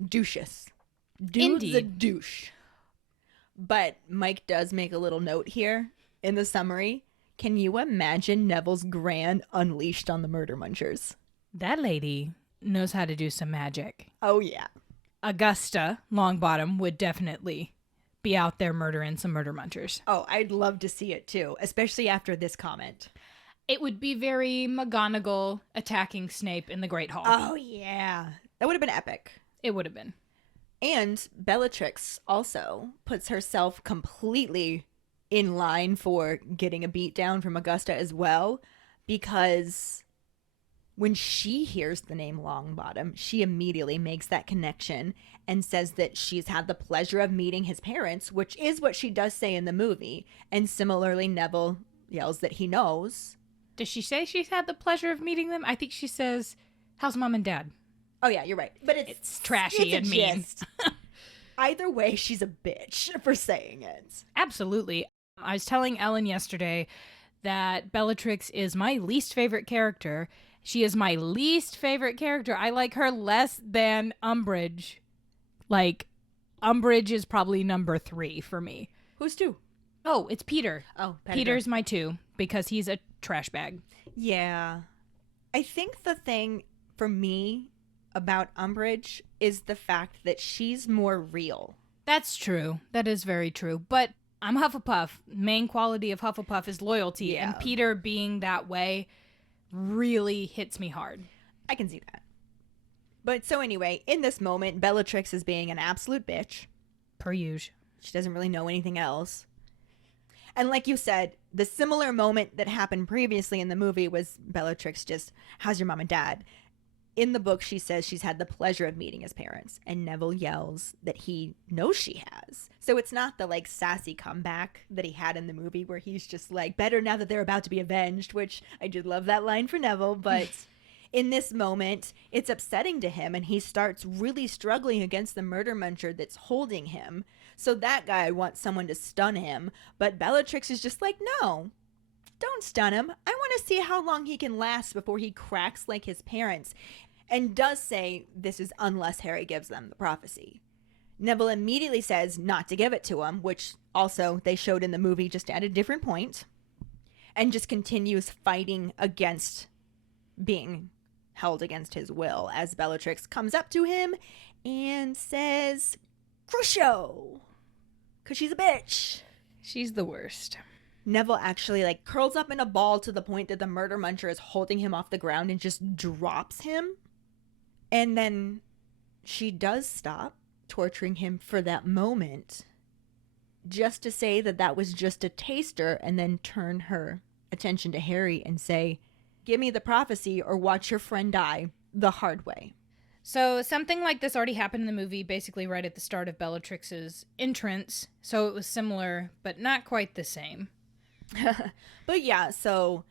douches. Dude's Indeed. a douche. But Mike does make a little note here in the summary. Can you imagine Neville's gran unleashed on the murder munchers? That lady knows how to do some magic. Oh, yeah. Augusta Longbottom would definitely be out there murdering some murder munchers. Oh, I'd love to see it too, especially after this comment. It would be very McGonagall attacking Snape in the Great Hall. Oh, yeah. That would have been epic. It would have been. And Bellatrix also puts herself completely in line for getting a beat down from Augusta as well, because when she hears the name Longbottom, she immediately makes that connection and says that she's had the pleasure of meeting his parents, which is what she does say in the movie. And similarly, Neville yells that he knows. Does she say she's had the pleasure of meeting them? I think she says, "How's mom and dad?" Oh, yeah, you're right. But it's trashy and mean. Either way, she's a bitch for saying it. Absolutely. I was telling Ellen yesterday that Bellatrix is my least favorite character. She is my least favorite character. I like her less than Umbridge. Like, Umbridge is probably number 3 for me. Who's 2? Oh, it's Peter. Oh, Peter's my 2 because he's a trash bag. Yeah. I think the thing for me about Umbridge is the fact that she's more real. That's true. That is very true. But I'm Hufflepuff. Main quality of Hufflepuff is loyalty. Yeah. And Peter being that way really hits me hard. I can see that. But so anyway, in this moment, Bellatrix is being an absolute bitch. Per usual. She doesn't really know anything else. And like you said, the similar moment that happened previously in the movie was Bellatrix just, "How's your mom and dad?" In the book, she says she's had the pleasure of meeting his parents, and Neville yells that he knows she has. So it's not the like sassy comeback that he had in the movie where he's just like, better now that they're about to be avenged, which I did love that line for Neville, but in this moment, it's upsetting to him, and he starts really struggling against the murder muncher that's holding him. So that guy wants someone to stun him, but Bellatrix is just like, no, don't stun him. I want to see how long he can last before he cracks like his parents. And does say this is unless Harry gives them the prophecy. Neville immediately says not to give it to him, which also they showed in the movie just at a different point, and just continues fighting against being held against his will as Bellatrix comes up to him and says, "Crucio," because she's a bitch. She's the worst. Neville actually like curls up in a ball to the point that the murder muncher is holding him off the ground and just drops him. And then she does stop torturing him for that moment, just to say that that was just a taster, and then turn her attention to Harry and say, "Give me the prophecy or watch your friend die the hard way." So something like this already happened in the movie, basically right at the start of Bellatrix's entrance. So it was similar, but not quite the same. But yeah, so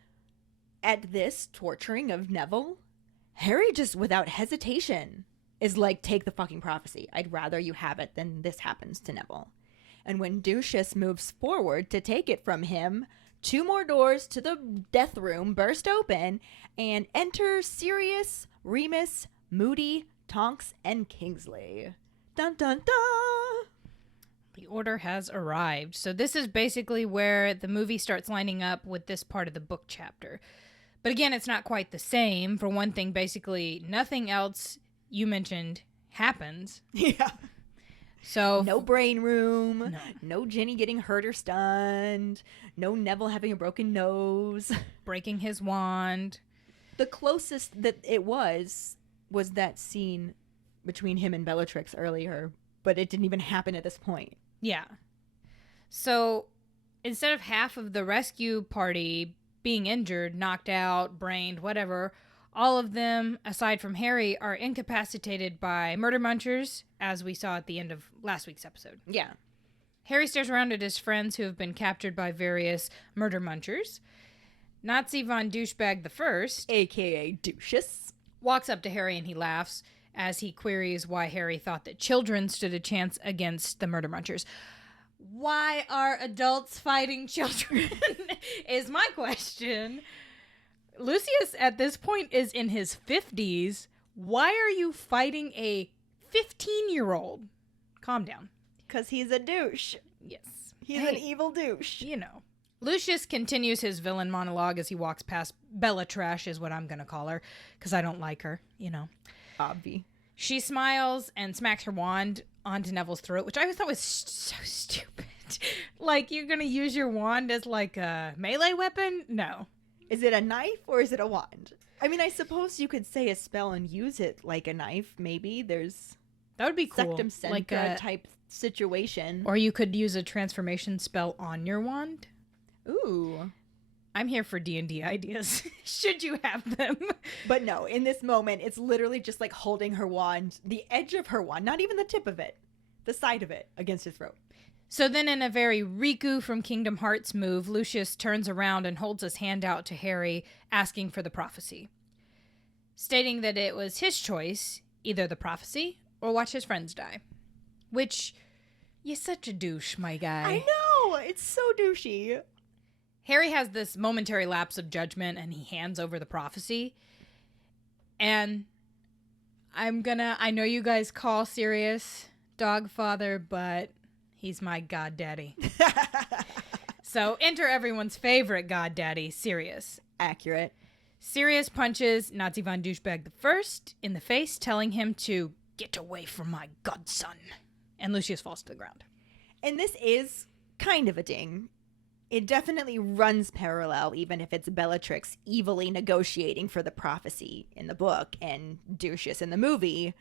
at this torturing of Neville, Harry just without hesitation is like, take the fucking prophecy. I'd rather you have it than this happens to Neville. And when Lucius moves forward to take it from him, 2 more doors to the death room burst open and enter Sirius Remus, Moody, Tonks, and Kingsley. Dun dun dun! The order has arrived. So this is basically where the movie starts lining up with this part of the book chapter. But again, it's not quite the same. For one thing, basically nothing else you mentioned happens. Yeah. So No brain room. No Ginny getting hurt or stunned. No Neville having a broken nose. breaking his wand. The closest that it was that scene between him and Bellatrix earlier, but it didn't even happen at this point. Yeah. So instead of half of the rescue party being injured, knocked out, brained, whatever, all of them, aside from Harry, are incapacitated by murder munchers, as we saw at the end of last week's episode. Yeah. Harry stares around at his friends who have been captured by various murder munchers. Nazi von Douchebag the First, AKA Douches, walks up to Harry and he laughs as he queries why Harry thought that children stood a chance against the murder munchers. Why are adults fighting children is my question. Lucius at this point is in his 50s. Why are you fighting a 15-year-old? Calm down. because he's a douche. Yes. He's an evil douche. You know. Lucius continues his villain monologue as he walks past Bellatrash, is what I'm going to call her, because I don't like her, you know. Obvi. She smiles and smacks her wand onto Neville's throat, which I always thought was so stupid. Like, you're going to use your wand as, like, a melee weapon? No. Is it a knife or is it a wand? I mean, I suppose you could say a spell and use it like a knife, maybe. There's That would be cool. Sectum Sempra Like a type situation. Or you could use a transformation spell on your wand. Ooh. I'm here for D&D ideas. Should you have them? But no, in this moment, it's literally just like holding her wand, the edge of her wand, not even the tip of it, the side of it against his throat. So then in a very Riku from Kingdom Hearts move, Lucius turns around and holds his hand out to Harry, asking for the prophecy, stating that it was his choice, either the prophecy or watch his friends die. Which, you're such a douche, my guy. I know! It's so douchey. Harry has this momentary lapse of judgment and he hands over the prophecy. And I know you guys call Sirius Dogfather, but he's my goddaddy. So enter everyone's favorite goddaddy, Sirius. Accurate. Sirius punches Nazi von Douchebag the First in the face, telling him to get away from my godson. And Lucius falls to the ground. And this is kind of a ding. It definitely runs parallel, even if it's Bellatrix evilly negotiating for the prophecy in the book and Lucius in the movie.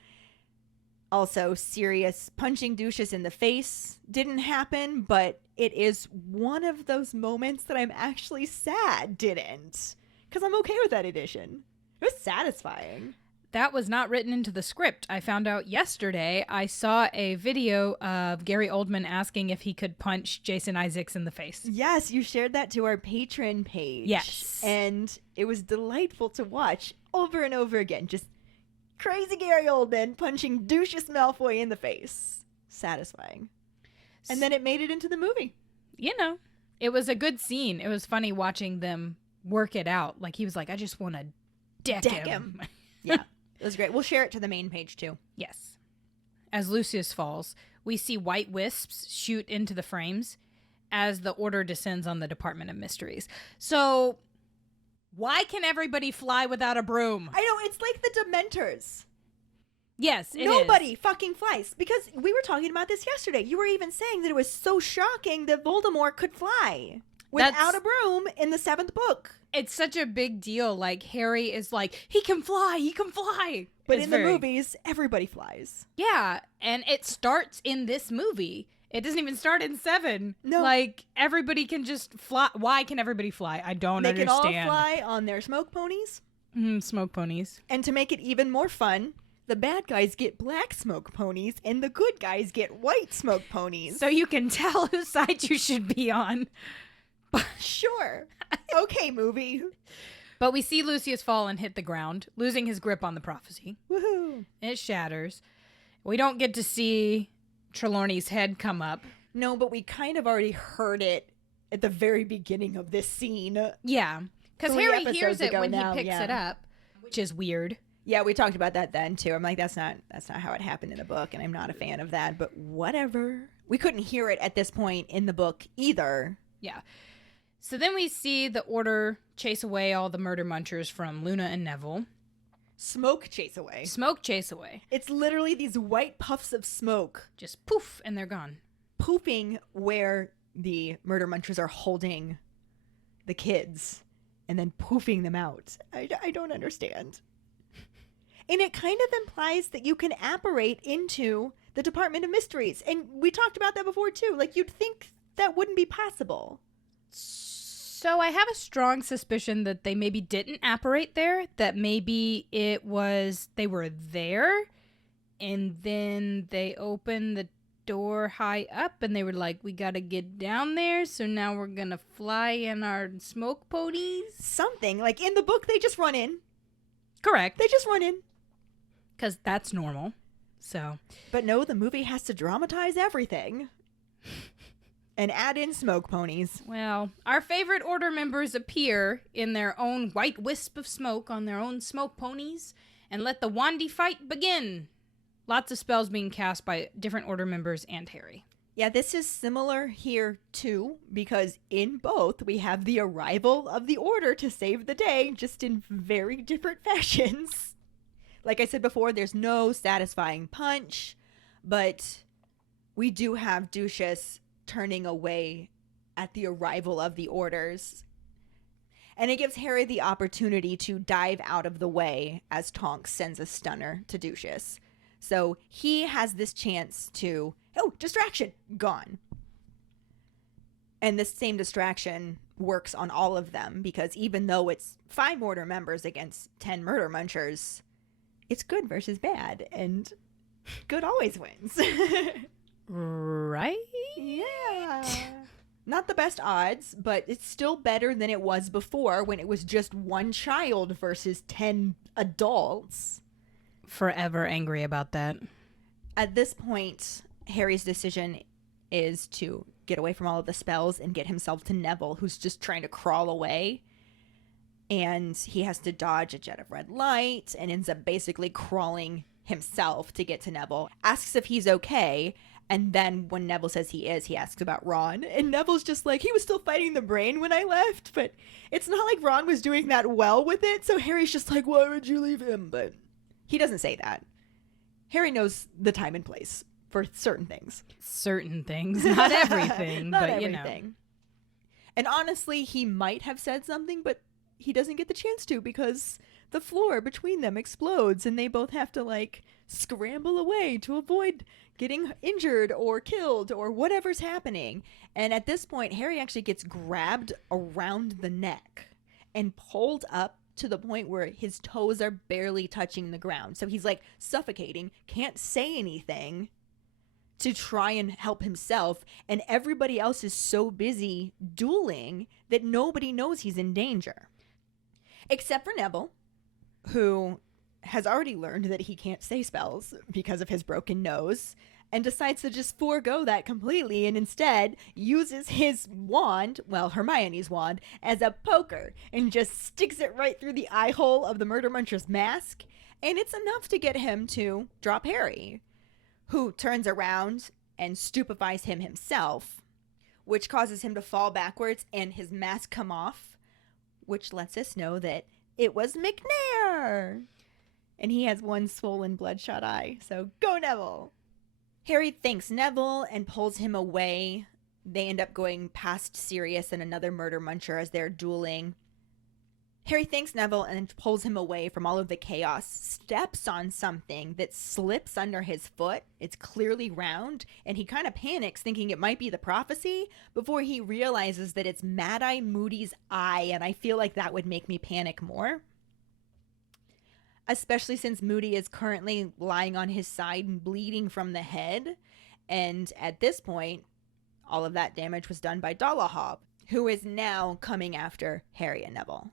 Also, Sirius punching Lucius in the face didn't happen, but it is one of those moments that I'm actually sad didn't. Because I'm okay with that addition. It was satisfying. That was not written into the script. I found out yesterday. I saw a video of Gary Oldman asking if he could punch Jason Isaacs in the face. Yes, you shared that to our Patreon page. Yes. And it was delightful to watch over and over again. Just crazy Gary Oldman punching Lucius Malfoy in the face. Satisfying. And then it made it into the movie. You know, it was a good scene. It was funny watching them work it out. Like, he was like, I just want to deck him. Yeah, it was great. We'll share it to the main page, too. Yes. As Lucius falls, we see white wisps shoot into the frames as the order descends on the Department of Mysteries. So, why can everybody fly without a broom? I know, it's like the Dementors. Yes, it is. Nobody fucking flies. Because we were talking about this yesterday. You were even saying that it was so shocking that Voldemort could fly without a broom in the 7th book. It's such a big deal. Like, Harry is like, he can fly. But in the movies, everybody flies. Yeah, and it starts in this movie. It doesn't even start in 7. No. Like, everybody can just fly. Why can everybody fly? I don't understand. They can all fly on their smoke ponies. Smoke ponies. And to make it even more fun, the bad guys get black smoke ponies and the good guys get white smoke ponies. So you can tell whose side you should be on. Sure. Okay, movie. But we see Lucius fall and hit the ground, losing his grip on the prophecy. Woohoo. It shatters. We don't get to see Trelawney's head come up. No, but we kind of already heard it at the very beginning of this scene. Yeah, because 3 Harry episodes hears it ago when now, he picks yeah. it up, which is weird. Yeah, we talked about that then too. I'm like, that's not how it happened in the book, and I'm not a fan of that, but whatever. We couldn't hear it at this point in the book either. Yeah. So then we see the Order chase away all the murder munchers from Luna and Neville. Smoke chase away. Smoke chase away. It's literally these white puffs of smoke. Just poof, and they're gone. Poofing where the murder munchers are holding the kids and then poofing them out. I don't understand. And it kind of implies that you can apparate into the Department of Mysteries. And we talked about that before too. Like, you'd think that wouldn't be possible. So I have a strong suspicion that they maybe didn't apparate there, that maybe it was they were there and then they opened the door high up and they were like, we gotta get down there, so now we're gonna fly in our smoke ponies. Something. Like, in the book, they just run in. Correct. They just run in. Because that's normal. So. But no, the movie has to dramatize everything. And add in smoke ponies. Well, our favorite Order members appear in their own white wisp of smoke on their own smoke ponies and let the Wandy fight begin. Lots of spells being cast by different Order members and Harry. Yeah, this is similar here too, because in both we have the arrival of the Order to save the day, just in very different fashions. Like I said before, there's no satisfying punch, but we do have Ducius turning away at the arrival of the Orders. And it gives Harry the opportunity to dive out of the way as Tonks sends a stunner to Ducius. So he has this chance to, oh, distraction, gone. And this same distraction works on all of them, because even though it's 5 Order members against 10 murder munchers, it's good versus bad, and good always wins. Right? Yeah. Not the best odds, but it's still better than it was before when it was just 1 child versus 10 adults. Forever angry about that. At this point, Harry's decision is to get away from all of the spells and get himself to Neville, who's just trying to crawl away. And he has to dodge a jet of red light and ends up basically crawling himself to get to Neville. Asks if he's okay. And then when Neville says he is, he asks about Ron. And Neville's just like, he was still fighting the brain when I left. But it's not like Ron was doing that well with it. So Harry's just like, why would you leave him? But he doesn't say that. Harry knows the time and place for certain things. Certain things. Not everything. Not but everything. You know. And honestly, he might have said something, but he doesn't get the chance to, because the floor between them explodes and they both have to, like, scramble away to avoid getting injured or killed or whatever's happening. And at this point, Harry actually gets grabbed around the neck and pulled up to the point where his toes are barely touching the ground. So he's, like, suffocating, can't say anything to try and help himself, and everybody else is so busy dueling that nobody knows he's in danger. Except for Neville, who has already learned that he can't say spells because of his broken nose, and decides to just forego that completely and instead uses his wand, well, Hermione's wand, as a poker and just sticks it right through the eye hole of the murder muncher's mask, and it's enough to get him to drop Harry, who turns around and stupefies him himself, which causes him to fall backwards and his mask come off, which lets us know that it was McNair. And he has one swollen, bloodshot eye. So go, Neville. Harry thanks Neville and pulls him away. They end up going past Sirius and another murder muncher as they're dueling. Harry thanks Neville and pulls him away from all of the chaos, steps on something that slips under his foot. It's clearly round, and he kind of panics, thinking it might be the prophecy, before he realizes that it's Mad-Eye Moody's eye, and I feel like that would make me panic more. Especially since Moody is currently lying on his side and bleeding from the head, and at this point, all of that damage was done by Dolohov, who is now coming after Harry and Neville.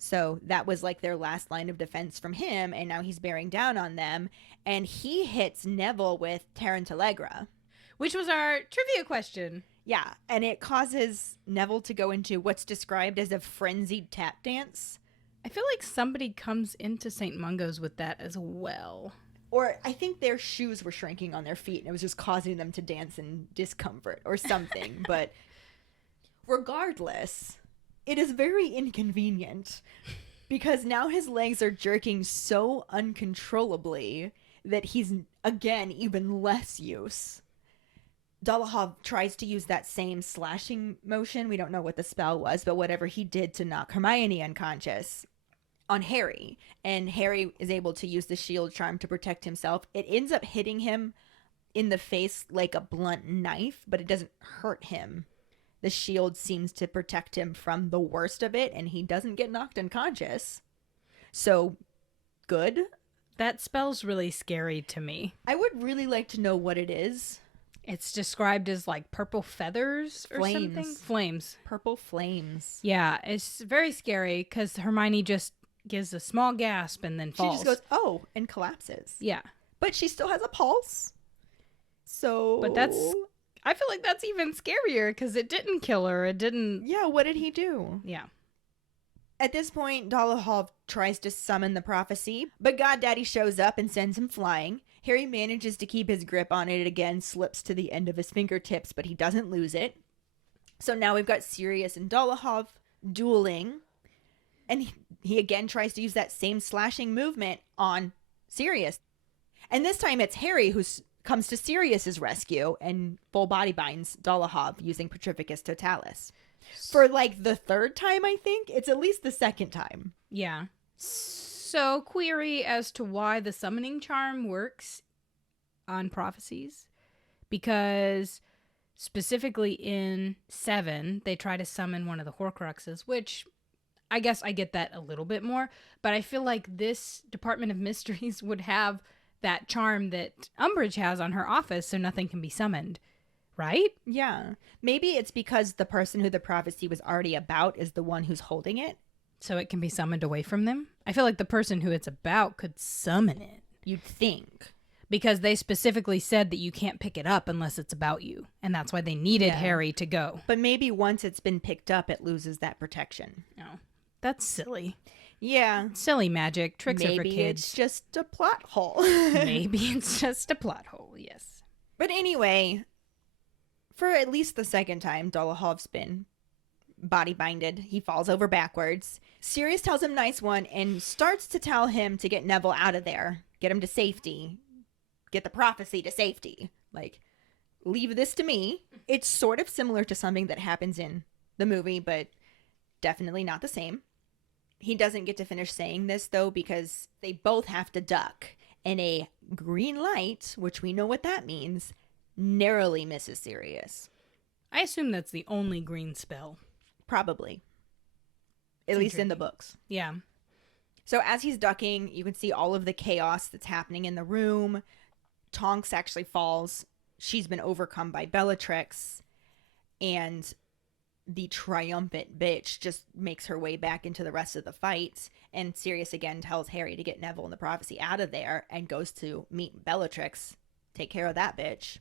So that was like their last line of defense from him, and now he's bearing down on them, and he hits Neville with Tarantalegra. Which was our trivia question. Yeah, and it causes Neville to go into what's described as a frenzied tap dance, I feel like somebody comes into St. Mungo's with that as well. Or I think their shoes were shrinking on their feet and it was just causing them to dance in discomfort or something. But regardless, it is very inconvenient because now his legs are jerking so uncontrollably that he's, again, even less use. Dolohov tries to use that same slashing motion. We don't know what the spell was, but whatever he did to knock Hermione unconscious on Harry. And Harry is able to use the shield charm to protect himself. It ends up hitting him in the face like a blunt knife, but it doesn't hurt him. The shield seems to protect him from the worst of it, and he doesn't get knocked unconscious. So, good. That spell's really scary to me. I would really like to know what it is. It's described as like purple feathers or Flames. something. Flames. Purple flames. Yeah, it's very scary because Hermione just gives a small gasp and then falls. She just goes, oh, and collapses. Yeah. But she still has a pulse. So. But I feel like that's even scarier because it didn't kill her. It didn't. Yeah, what did he do? Yeah. At this point, Dolohov tries to summon the prophecy, but Goddaddy shows up and sends him flying. Harry manages to keep his grip on it again, slips to the end of his fingertips, but he doesn't lose it. So now we've got Sirius and Dolohov dueling, and he again tries to use that same slashing movement on Sirius. And this time it's Harry who comes to Sirius's rescue and full body binds Dolohov using Petrificus Totalis. For like the third time, I think. It's at least the second time. Yeah. So, query as to why the summoning charm works on prophecies. Because specifically in 7, they try to summon one of the Horcruxes, which I guess I get that a little bit more. But I feel like this Department of Mysteries would have that charm that Umbridge has on her office so nothing can be summoned. Right? Yeah. Maybe it's because the person who the prophecy was already about is the one who's holding it. So it can be summoned away from them? I feel like the person who it's about could summon it. You'd think. Because they specifically said that you can't pick it up unless it's about you. And that's why they needed Harry to go. But maybe once it's been picked up, it loses that protection. No. That's silly. Yeah. Silly magic. Tricks are for Maybe kids. it's just a plot hole. Maybe it's just a plot hole, yes. But anyway, for at least the second time, Dolohov's been body binded. He falls over backwards. Sirius tells him nice one and starts to tell him to get Neville out of there. Get him to safety. Get the prophecy to safety. Like, leave this to me. It's sort of similar to something that happens in the movie, but definitely not the same. He doesn't get to finish saying this, though, because they both have to duck. And a green light, which we know what that means, narrowly misses Sirius. I assume that's the only green spell. Probably. At least in the books. Yeah. So as he's ducking, you can see all of the chaos that's happening in the room. Tonks actually falls. She's been overcome by Bellatrix. And the triumphant bitch just makes her way back into the rest of the fight. And Sirius again tells Harry to get Neville and the prophecy out of there and goes to meet Bellatrix. Take care of that bitch.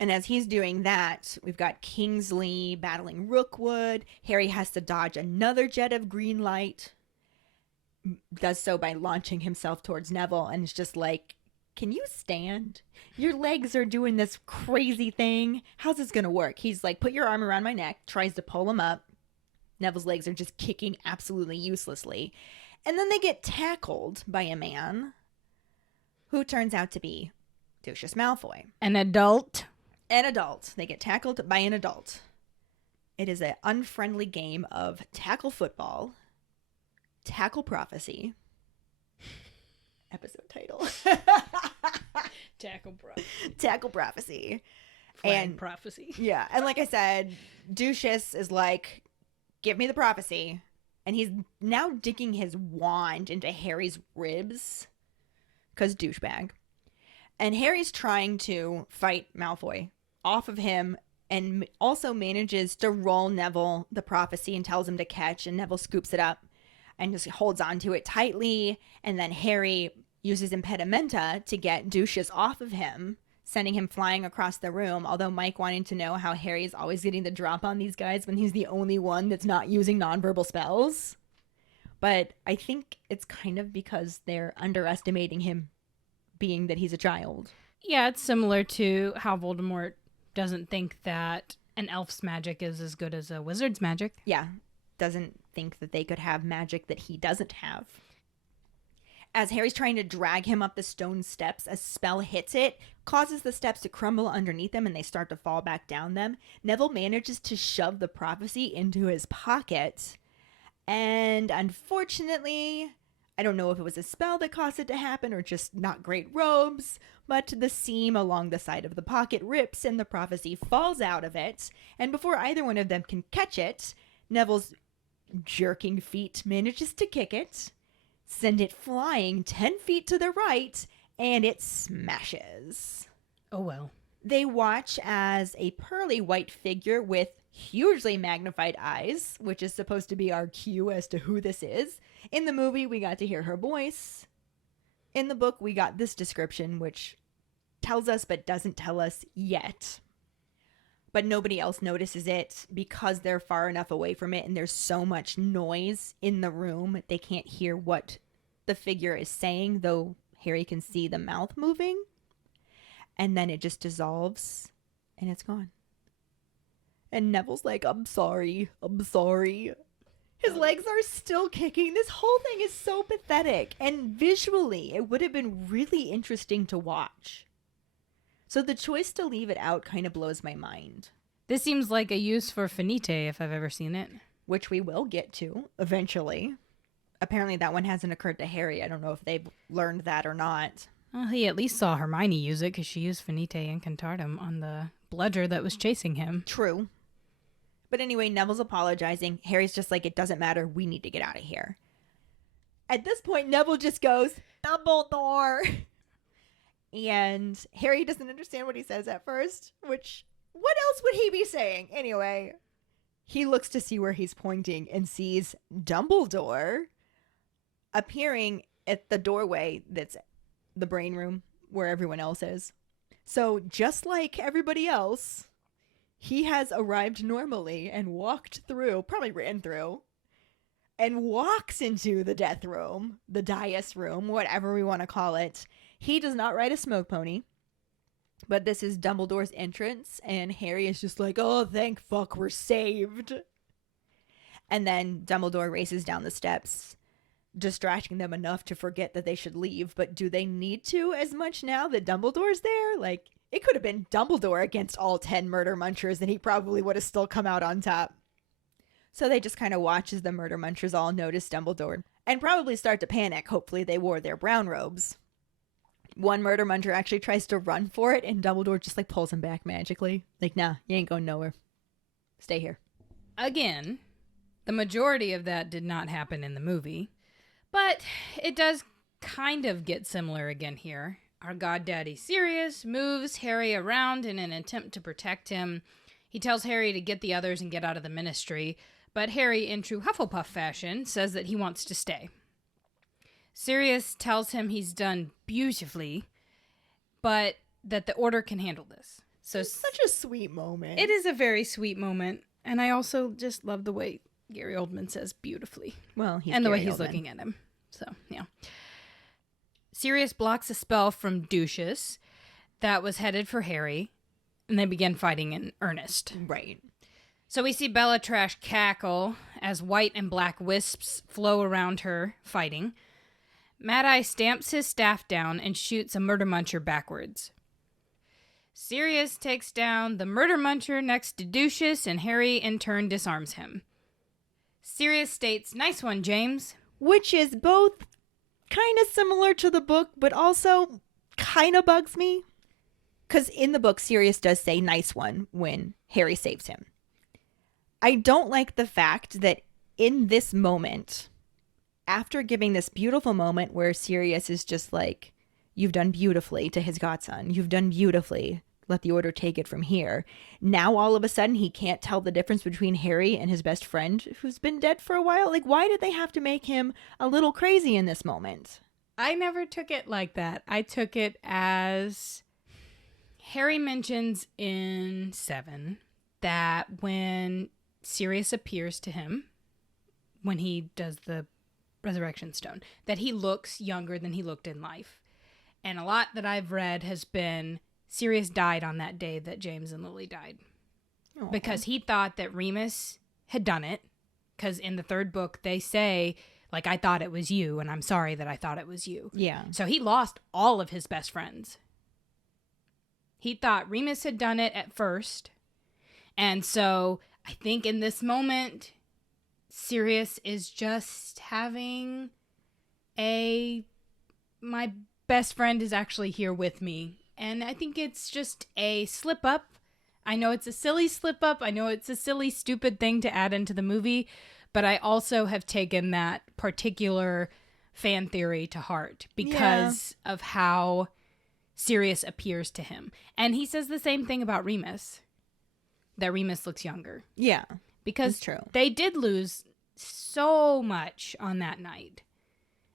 And as he's doing that, we've got Kingsley battling Rookwood. Harry has to dodge another jet of green light. Does so by launching himself towards Neville. And it's just like, can you stand? Your legs are doing this crazy thing. How's this going to work? He's like, put your arm around my neck. Tries to pull him up. Neville's legs are just kicking absolutely uselessly. And then they get tackled by a man who turns out to be Lucius Malfoy. An adult. An adult. They get tackled by an adult. It is an unfriendly game of tackle football, tackle prophecy. Episode title. Tackle prophecy. And prophecy. Yeah. And like I said, Lucius is like, give me the prophecy. And he's now digging his wand into Harry's ribs. Because douchebag. And Harry's trying to fight Malfoy off of him and also manages to roll Neville the prophecy and tells him to catch. And Neville scoops it up and just holds onto it tightly. And then Harry uses Impedimenta to get Lucius off of him, sending him flying across the room. Although Mike wanted to know how Harry's always getting the drop on these guys when he's the only one that's not using nonverbal spells. But I think it's kind of because they're underestimating him, being that he's a child. Yeah, it's similar to how Voldemort doesn't think that an elf's magic is as good as a wizard's magic. Yeah, doesn't think that they could have magic that he doesn't have. As Harry's trying to drag him up the stone steps, a spell hits it, causes the steps to crumble underneath them, and they start to fall back down them. Neville manages to shove the prophecy into his pocket. And unfortunately, I don't know if it was a spell that caused it to happen or just not great robes, but the seam along the side of the pocket rips and the prophecy falls out of it. And before either one of them can catch it, Neville's jerking feet manages to kick it, send it flying 10 feet to the right, and it smashes. Oh well. They watch as a pearly white figure with hugely magnified eyes, which is supposed to be our cue as to who this is. In the movie, we got to hear her voice. In the book, we got this description, which tells us but doesn't tell us yet. But nobody else notices it because they're far enough away from it and there's so much noise in the room. They can't hear what the figure is saying, though Harry can see the mouth moving. And then it just dissolves and it's gone. And Neville's like, I'm sorry. His legs are still kicking. This whole thing is so pathetic. And visually, it would have been really interesting to watch. So the choice to leave it out kind of blows my mind. This seems like a use for finite if I've ever seen it. Which we will get to eventually. Apparently that one hasn't occurred to Harry. I don't know if they've learned that or not. Well, he at least saw Hermione use it because she used finite incantatem on the bludger that was chasing him. True. But anyway, Neville's apologizing. Harry's just like, it doesn't matter. We need to get out of here. At this point, Neville just goes, Dumbledore. And Harry doesn't understand what he says at first, which, what else would he be saying? Anyway, he looks to see where he's pointing and sees Dumbledore appearing at the doorway that's the brain room where everyone else is. So just like everybody else, he has arrived normally and walked through, probably ran through, and walks into the death room, the dais room, whatever we want to call it. He does not ride a smoke pony, but this is Dumbledore's entrance, and Harry is just like, oh, thank fuck, we're saved. And then Dumbledore races down the steps, distracting them enough to forget that they should leave. But do they need to as much now that Dumbledore's there? Like, it could have been Dumbledore against all 10 murder munchers, and he probably would have still come out on top. So they just kind of watch as the murder munchers all notice Dumbledore and probably start to panic. Hopefully they wore their brown robes. One murder muncher actually tries to run for it, and Dumbledore just like pulls him back magically. Like, nah, you ain't going nowhere. Stay here. Again, the majority of that did not happen in the movie, but it does kind of get similar again here. Our goddaddy Sirius moves Harry around in an attempt to protect him. He tells Harry to get the others and get out of the ministry, but Harry, in true Hufflepuff fashion, says that he wants to stay. Sirius tells him he's done beautifully, but that the Order can handle this. So it's such a sweet moment. It is a very sweet moment, and I also just love the way Gary Oldman says beautifully. Well, he's and the Gary way he's Oldman. Looking at him. So, yeah. Sirius blocks a spell from Ducius that was headed for Harry, and they begin fighting in earnest. Right. So we see Bellatrash cackle as white and black wisps flow around her, fighting. Mad-Eye stamps his staff down and shoots a murder muncher backwards. Sirius takes down the murder muncher next to Ducius, and Harry in turn disarms him. Sirius states, "Nice one, James." Which is both kind of similar to the book, but also kind of bugs me. Because in the book, Sirius does say nice one when Harry saves him. I don't like the fact that in this moment, after giving this beautiful moment where Sirius is just like, you've done beautifully to his godson, you've done beautifully, let the Order take it from here. Now all of a sudden he can't tell the difference between Harry and his best friend who's been dead for a while. Like, why did they have to make him a little crazy in this moment? I never took it like that. I took it as Harry mentions in 7 that when Sirius appears to him, when he does the resurrection stone, that he looks younger than he looked in life. And a lot that I've read has been Sirius died on that day that James and Lily died. Aw. Because he thought that Remus had done it. Because in the third book, they say, like, I thought it was you, and I'm sorry that I thought it was you. Yeah. So he lost all of his best friends. He thought Remus had done it at first. And so I think in this moment, Sirius is just having my best friend is actually here with me. And I think it's just a slip up. I know it's a silly slip up. I know it's a silly, stupid thing to add into the movie. But I also have taken that particular fan theory to heart because of how Sirius appears to him. And he says the same thing about Remus, that Remus looks younger. Yeah. Because That's true. they did lose so much on that night.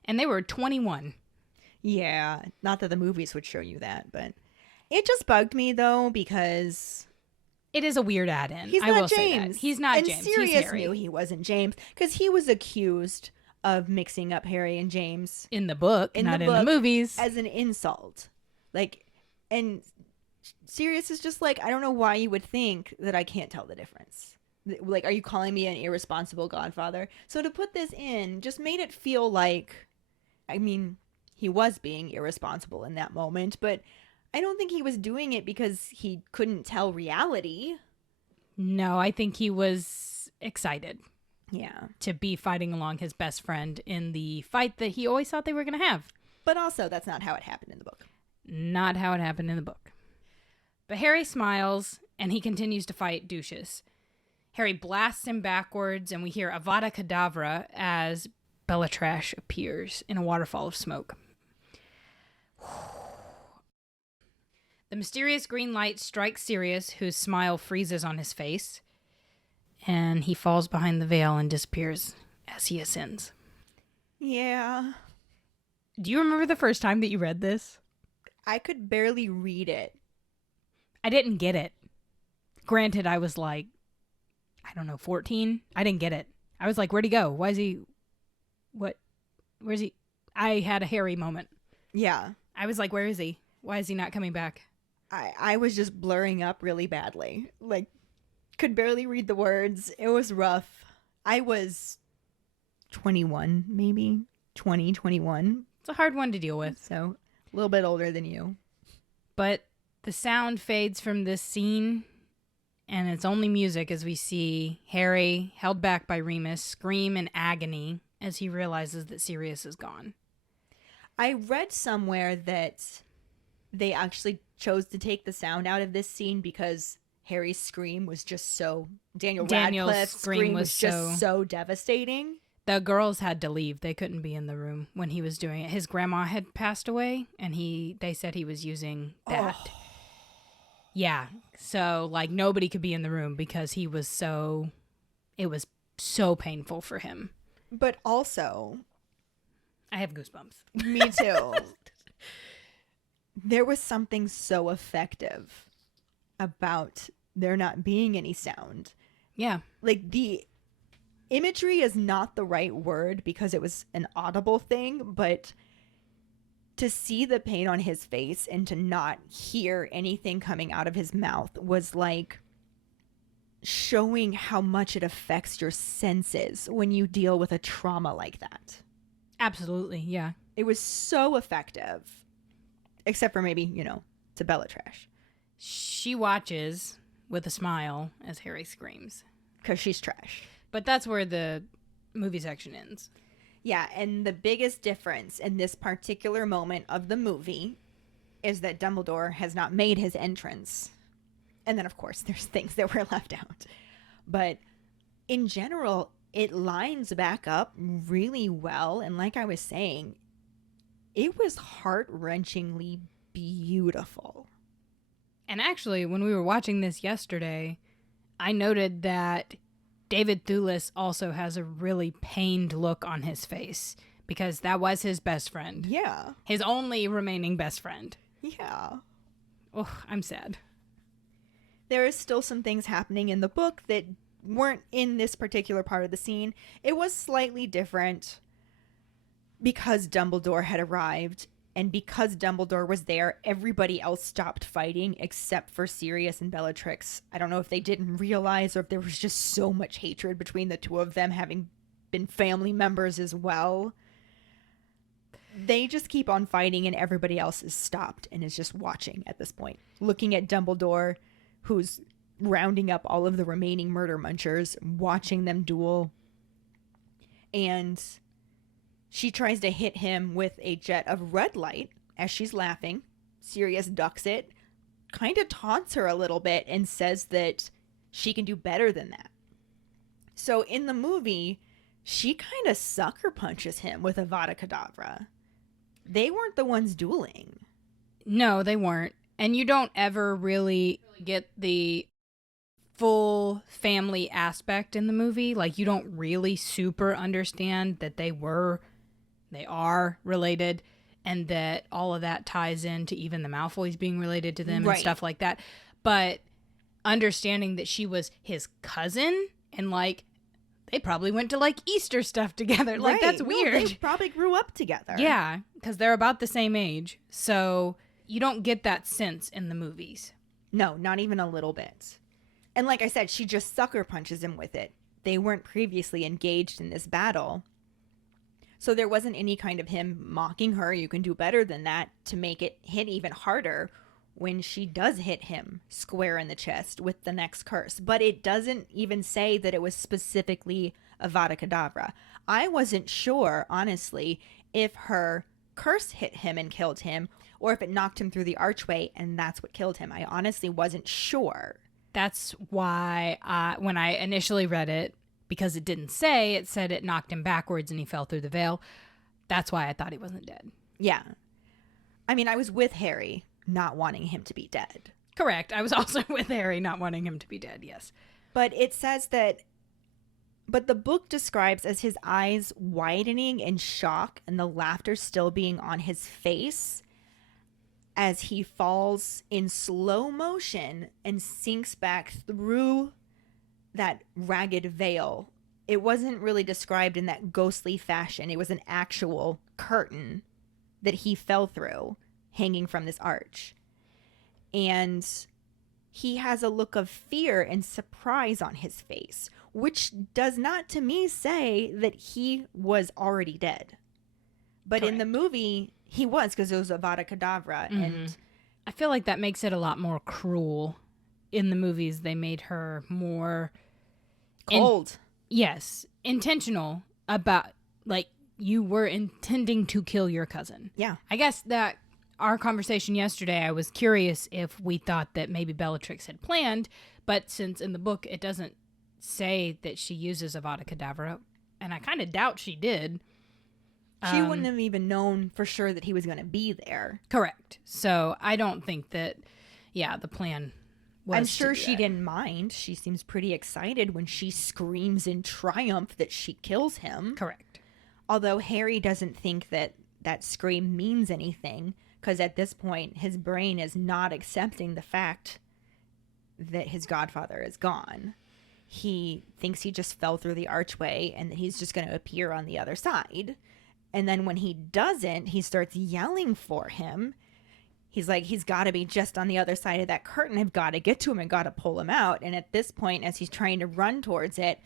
And they were 21. Yeah. Not that the movies would show you that, but it just bugged me, though, because It is a weird add-in. he's I not will say that. James. He's not and James. Sirius He's Harry. knew he wasn't James because he was accused of mixing up Harry and James In the book, in not the in the book movies. as an insult. Like, and Sirius is just like, I don't know why you would think that I can't tell the difference. Like, are you calling me an irresponsible godfather? So to put this in just made it feel like, I mean, he was being irresponsible in that moment, but I don't think he was doing it because he couldn't tell reality. No, I think he was excited Yeah. to be fighting along his best friend in the fight that he always thought they were going to have. But also, that's not how it happened in the book. Not how it happened in the book. But Harry smiles, and he continues to fight Ducius. Harry blasts him backwards, and we hear Avada Kedavra as Bellatrash appears in a waterfall of smoke. The mysterious green light strikes Sirius, whose smile freezes on his face, and he falls behind the veil and disappears as he ascends. Yeah. Do you remember the first time that you read this? I could barely read it. I didn't get it. Granted, I was like, I don't know, 14. I didn't get it. I was like, where'd he go? Why is he... What? Where's he? I had a Harry moment. Yeah. I was like, where is he? Why is he not coming back? I was just blurring up really badly. Like, could barely read the words. It was rough. I was 21, maybe. 20, 21. It's a hard one to deal with. So, a little bit older than you. But the sound fades from this scene, and it's only music as we see Harry, held back by Remus, scream in agony as he realizes that Sirius is gone. I read somewhere that they actually chose to take the sound out of this scene because Harry's scream was just so... Daniel's Radcliffe's scream was just so devastating. The girls had to leave. They couldn't be in the room when he was doing it. His grandma had passed away, and they said he was using that. Oh. Yeah. So, like, nobody could be in the room because it was so painful for him. But also... I have goosebumps. Me too. There was something so effective about there not being any sound. Yeah. Like, the imagery is not the right word because it was an audible thing, but to see the pain on his face and to not hear anything coming out of his mouth was like showing how much it affects your senses when you deal with a trauma like that. Absolutely, yeah. It was so effective. Except for maybe, to Bellatrash. She watches with a smile as Harry screams. Because she's trash. But that's where the movie section ends. Yeah, and the biggest difference in this particular moment of the movie is that Dumbledore has not made his entrance. And then, of course, there's things that were left out. But in general, it lines back up really well. And like I was saying, it was heart-wrenchingly beautiful. And actually, when we were watching this yesterday, I noted that David Thewlis also has a really pained look on his face because that was his best friend. Yeah. His only remaining best friend. Yeah. Oh, I'm sad. There is still some things happening in the book that weren't in this particular part of the scene. It was slightly different. because Dumbledore had arrived, and because Dumbledore was there, everybody else stopped fighting except for Sirius and Bellatrix. I don't know if they didn't realize or if there was just so much hatred between the two of them, having been family members as well. They just keep on fighting, and everybody else is stopped and is just watching at this point, looking at Dumbledore, who's rounding up all of the remaining murder munchers, watching them duel. And she tries to hit him with a jet of red light as she's laughing. Sirius ducks it, kind of taunts her a little bit, and says that she can do better than that. So in the movie, she kind of sucker punches him with Avada Kedavra. They weren't the ones dueling. No, they weren't. And you don't ever really get the full family aspect in the movie. Like, you don't really super understand that they are related, and that all of that ties into even the Malfoys being related to them and stuff like that. But understanding that she was his cousin, and like, they probably went to like Easter stuff together. Like, that's weird. No, they probably grew up together. Yeah, because they're about the same age. So you don't get that sense in the movies. No, not even a little bit. And like I said, she just sucker punches him with it. They weren't previously engaged in this battle. So there wasn't any kind of him mocking her, you can do better than that, to make it hit even harder when she does hit him square in the chest with the next curse. But it doesn't even say that it was specifically Avada Kedavra. I wasn't sure, honestly, if her curse hit him and killed him, or if it knocked him through the archway and that's what killed him. I honestly wasn't sure. That's why when I initially read it, because it didn't say, it said it knocked him backwards and he fell through the veil. That's why I thought he wasn't dead. Yeah. I mean, I was with Harry not wanting him to be dead. Correct. I was also with Harry not wanting him to be dead, yes. But it says that, but the book describes as his eyes widening in shock and the laughter still being on his face as he falls in slow motion and sinks back through that ragged veil. It wasn't really described in that ghostly fashion. It was an actual curtain that he fell through, hanging from this arch. And he has a look of fear and surprise on his face, which does not to me say that he was already dead. But Correct. in the movie, he was, because it was Avada Kedavra. Mm-hmm. And I feel like that makes it a lot more cruel. In the movies, they made her more cold. Yes, intentional about, like, you were intending to kill your cousin. Yeah. I guess that our conversation yesterday, I was curious if we thought that maybe Bellatrix had planned, but since in the book it doesn't say that she uses Avada Kedavra, and I kind of doubt she did. She wouldn't have even known for sure that he was going to be there. Correct. So I don't think that, the plan was I'm sure to do she that. didn't mind. She seems pretty excited when she screams in triumph that she kills him. Correct. Although Harry doesn't think that that scream means anything, because at this point his brain is not accepting the fact that his godfather is gone. He thinks he just fell through the archway and that he's just going to appear on the other side. And then when he doesn't, he starts yelling for him. He's like, he's got to be just on the other side of that curtain. I've got to get to him and got to pull him out. And at this point, as he's trying to run towards it,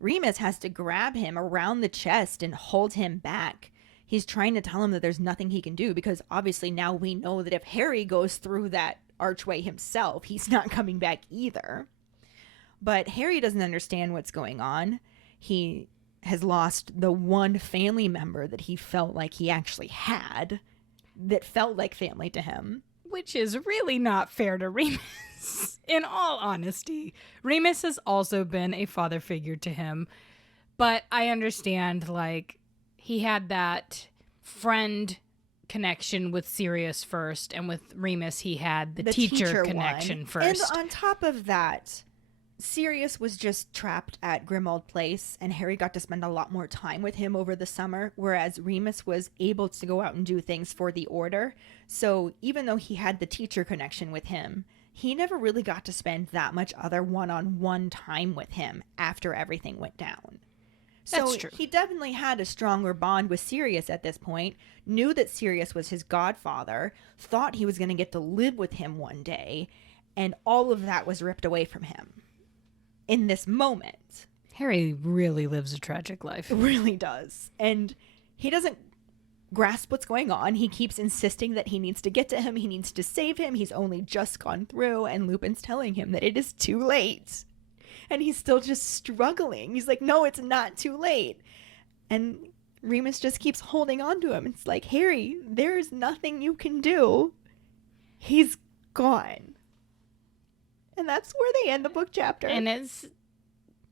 Remus has to grab him around the chest and hold him back. He's trying to tell him that there's nothing he can do, because obviously now we know that if Harry goes through that archway himself, he's not coming back either. But Harry doesn't understand what's going on. He has lost the one family member that he felt like he actually had, that felt like family to him. Which is really not fair to Remus, in all honesty. Remus has also been a father figure to him, but I understand, like, he had that friend connection with Sirius first, and with Remus he had the teacher connection one. first. And on top of that, Sirius was just trapped at Grimmauld Place, and Harry got to spend a lot more time with him over the summer, whereas Remus was able to go out and do things for the Order. So even though he had the teacher connection with him, he never really got to spend that much other one-on-one time with him after everything went down. So That's true. he definitely had a stronger bond with Sirius at this point, knew that Sirius was his godfather, thought he was going to get to live with him one day, and all of that was ripped away from him in this moment. Harry really lives a tragic life. It really does. And he doesn't grasp what's going on. He keeps insisting that he needs to get to him. He needs to save him. He's only just gone through, and Lupin's telling him that it is too late. And he's still just struggling. He's like, no, it's not too late. And Remus just keeps holding on to him. It's like, Harry, there's nothing you can do. He's gone. And that's where they end the book chapter. And it's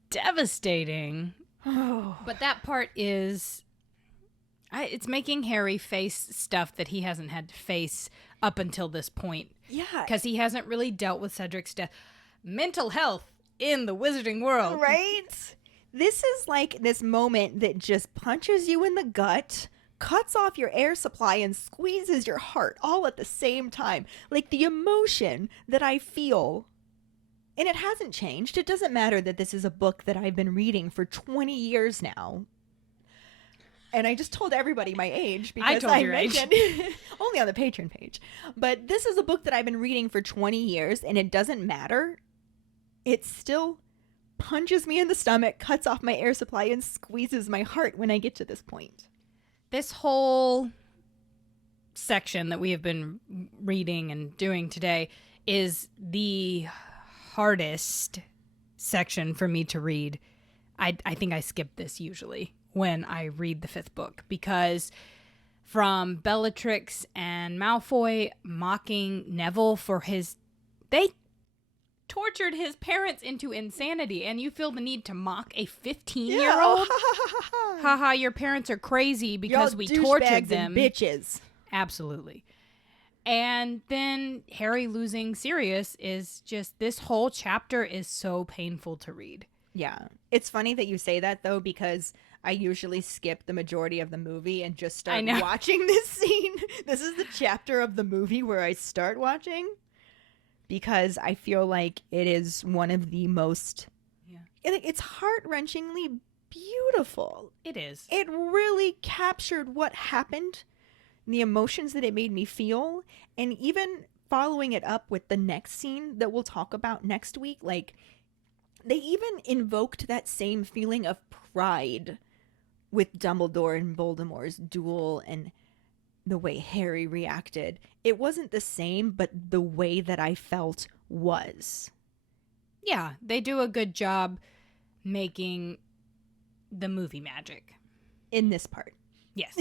devastating. But that part is... it's making Harry face stuff that he hasn't had to face up until this point. Yeah. Because he hasn't really dealt with Cedric's death. Mental health in the wizarding world. Right? This is like this moment that just punches you in the gut, cuts off your air supply, and squeezes your heart all at the same time. Like the emotion that I feel. And it hasn't changed. It doesn't matter that this is a book that I've been reading for 20 years now. And I just told everybody my age because I told your age. only on the Patreon page. But this is a book that I've been reading for 20 years, and it doesn't matter. It still punches me in the stomach, cuts off my air supply, and squeezes my heart when I get to this point. This whole section that we have been reading and doing today is the hardest section for me to read. I think I skip this usually when I read the fifth book, because from Bellatrix and Malfoy mocking Neville for they tortured his parents into insanity, and you feel the need to mock a 15-year-old? Haha, your parents are crazy because Y'all we douchebags tortured them. and bitches. Absolutely. And then Harry losing Sirius is just, this whole chapter is so painful to read. Yeah. It's funny that you say that, though, because I usually skip the majority of the movie and just start watching this scene. This is the chapter of the movie where I start watching, because I feel like it is one of the most... Yeah. It's heart-wrenchingly beautiful. It is. It really captured what happened, the emotions that it made me feel, and even following it up with the next scene that we'll talk about next week, like, they even invoked that same feeling of pride with Dumbledore and Voldemort's duel and the way Harry reacted. It wasn't the same, but the way that I felt was. Yeah, they do a good job making the movie magic. In this part. Yes.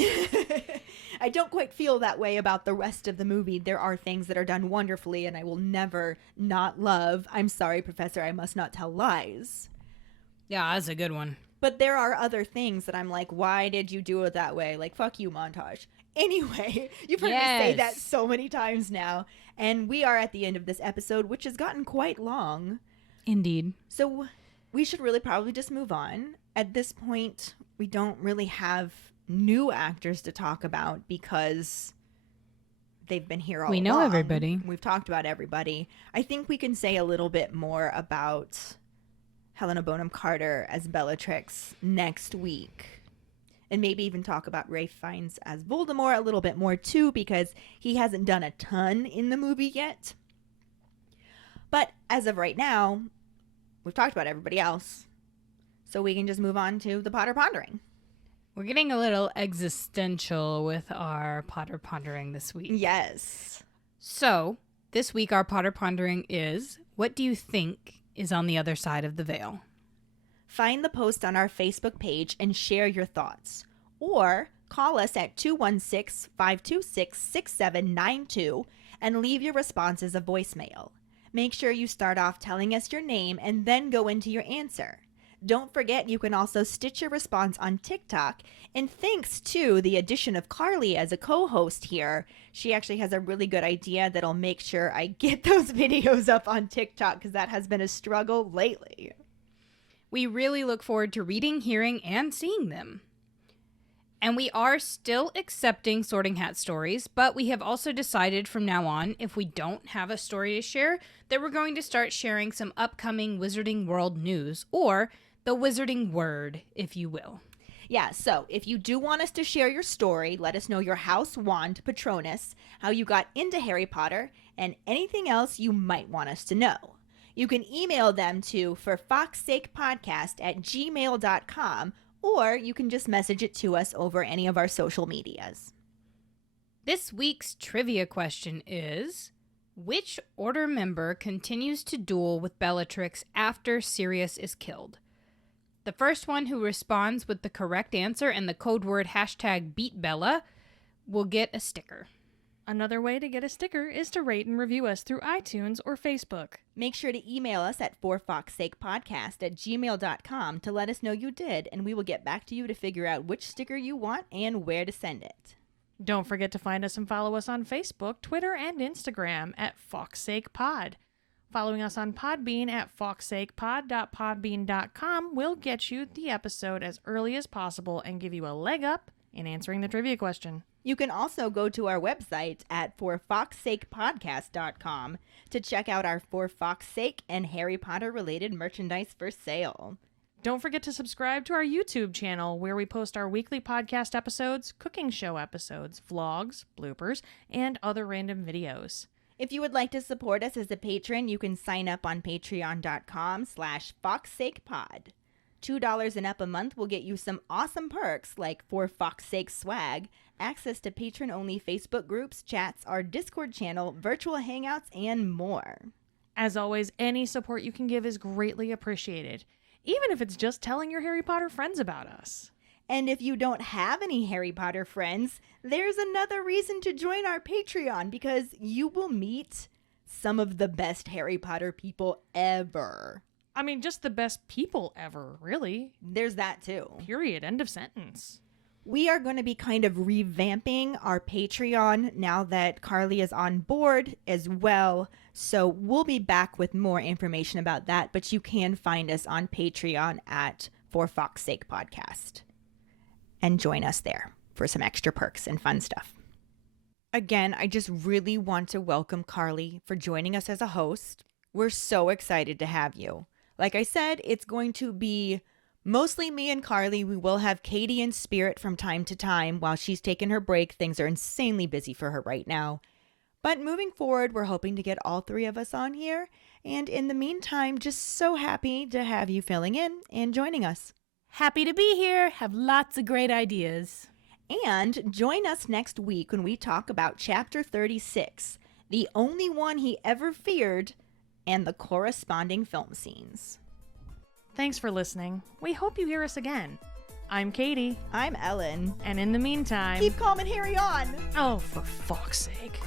I don't quite feel that way about the rest of the movie. There are things that are done wonderfully, and I will never not love, I'm sorry, Professor, I must not tell lies. Yeah, that's a good one. But there are other things that I'm like, why did you do it that way? Like, fuck you, montage. Anyway, you've heard me say that so many times now. And we are at the end of this episode, which has gotten quite long. Indeed. So we should really probably just move on. At this point, we don't really have new actors to talk about because they've been here all along. We know everybody. We've talked about everybody. I think we can say a little bit more about Helena Bonham Carter as Bellatrix next week. And maybe even talk about Ralph Fiennes as Voldemort a little bit more too, because he hasn't done a ton in the movie yet. But as of right now, we've talked about everybody else. So we can just move on to the Potter Pondering. We're getting a little existential with our Potter Pondering this week. Yes. So, this week our Potter Pondering is, what do you think is on the other side of the veil? Find the post on our Facebook page and share your thoughts. Or call us at 216-526-6792 and leave your response as a voicemail. Make sure you start off telling us your name and then go into your answer. Don't forget you can also stitch your response on TikTok. And thanks to the addition of Karlee as a co-host here, she actually has a really good idea that'll make sure I get those videos up on TikTok, because that has been a struggle lately. We really look forward to reading, hearing, and seeing them. And we are still accepting Sorting Hat stories, but we have also decided from now on, if we don't have a story to share, that we're going to start sharing some upcoming Wizarding World news, or The wizarding word, if you will. Yeah, so if you do want us to share your story, let us know your house wand Patronus, how you got into Harry Potter, and anything else you might want us to know. You can email them to forfawkesakepodcast@gmail.com, or you can just message it to us over any of our social medias. This week's trivia question is, which Order member continues to duel with Bellatrix after Sirius is killed? The first one who responds with the correct answer and the code word #BeatBella will get a sticker. Another way to get a sticker is to rate and review us through iTunes or Facebook. Make sure to email us at forfawkesakepodcast@gmail.com to let us know you did, and we will get back to you to figure out which sticker you want and where to send it. Don't forget to find us and follow us on Facebook, Twitter, and Instagram at FawkesSakePod. Following us on Podbean at fawkesakepod.podbean.com will get you the episode as early as possible and give you a leg up in answering the trivia question. You can also go to our website at forfawkesakepodcast.com to check out our For Fawkes Sake and Harry Potter related merchandise for sale. Don't forget to subscribe to our YouTube channel where we post our weekly podcast episodes, cooking show episodes, vlogs, bloopers, and other random videos. If you would like to support us as a patron, you can sign up on patreon.com/FawkesSakePod. $2 and up a month will get you some awesome perks like For Fawkes Sake swag, access to patron-only Facebook groups, chats, our Discord channel, virtual hangouts, and more. As always, any support you can give is greatly appreciated, even if it's just telling your Harry Potter friends about us. And if you don't have any Harry Potter friends, there's another reason to join our Patreon, because you will meet some of the best Harry Potter people ever. I mean, just the best people ever, really. There's that too. Period. End of sentence. We are going to be kind of revamping our Patreon now that Karlee is on board as well. So we'll be back with more information about that, but you can find us on Patreon at For Fawkes Sake Podcast. And join us there for some extra perks and fun stuff. Again, I just really want to welcome Karlee for joining us as a host. We're so excited to have you. Like I said, it's going to be mostly me and Karlee. We will have Keighty in spirit from time to time while she's taking her break. Things are insanely busy for her right now. But moving forward, we're hoping to get all three of us on here. And in the meantime, just so happy to have you filling in and joining us. Happy to be here. Have lots of great ideas. And join us next week when we talk about Chapter 36, the only one he ever feared, and the corresponding film scenes. Thanks for listening. We hope you hear us again. I'm Keighty. I'm Ellen. And in the meantime... keep calm and Harry on! Oh, for fuck's sake.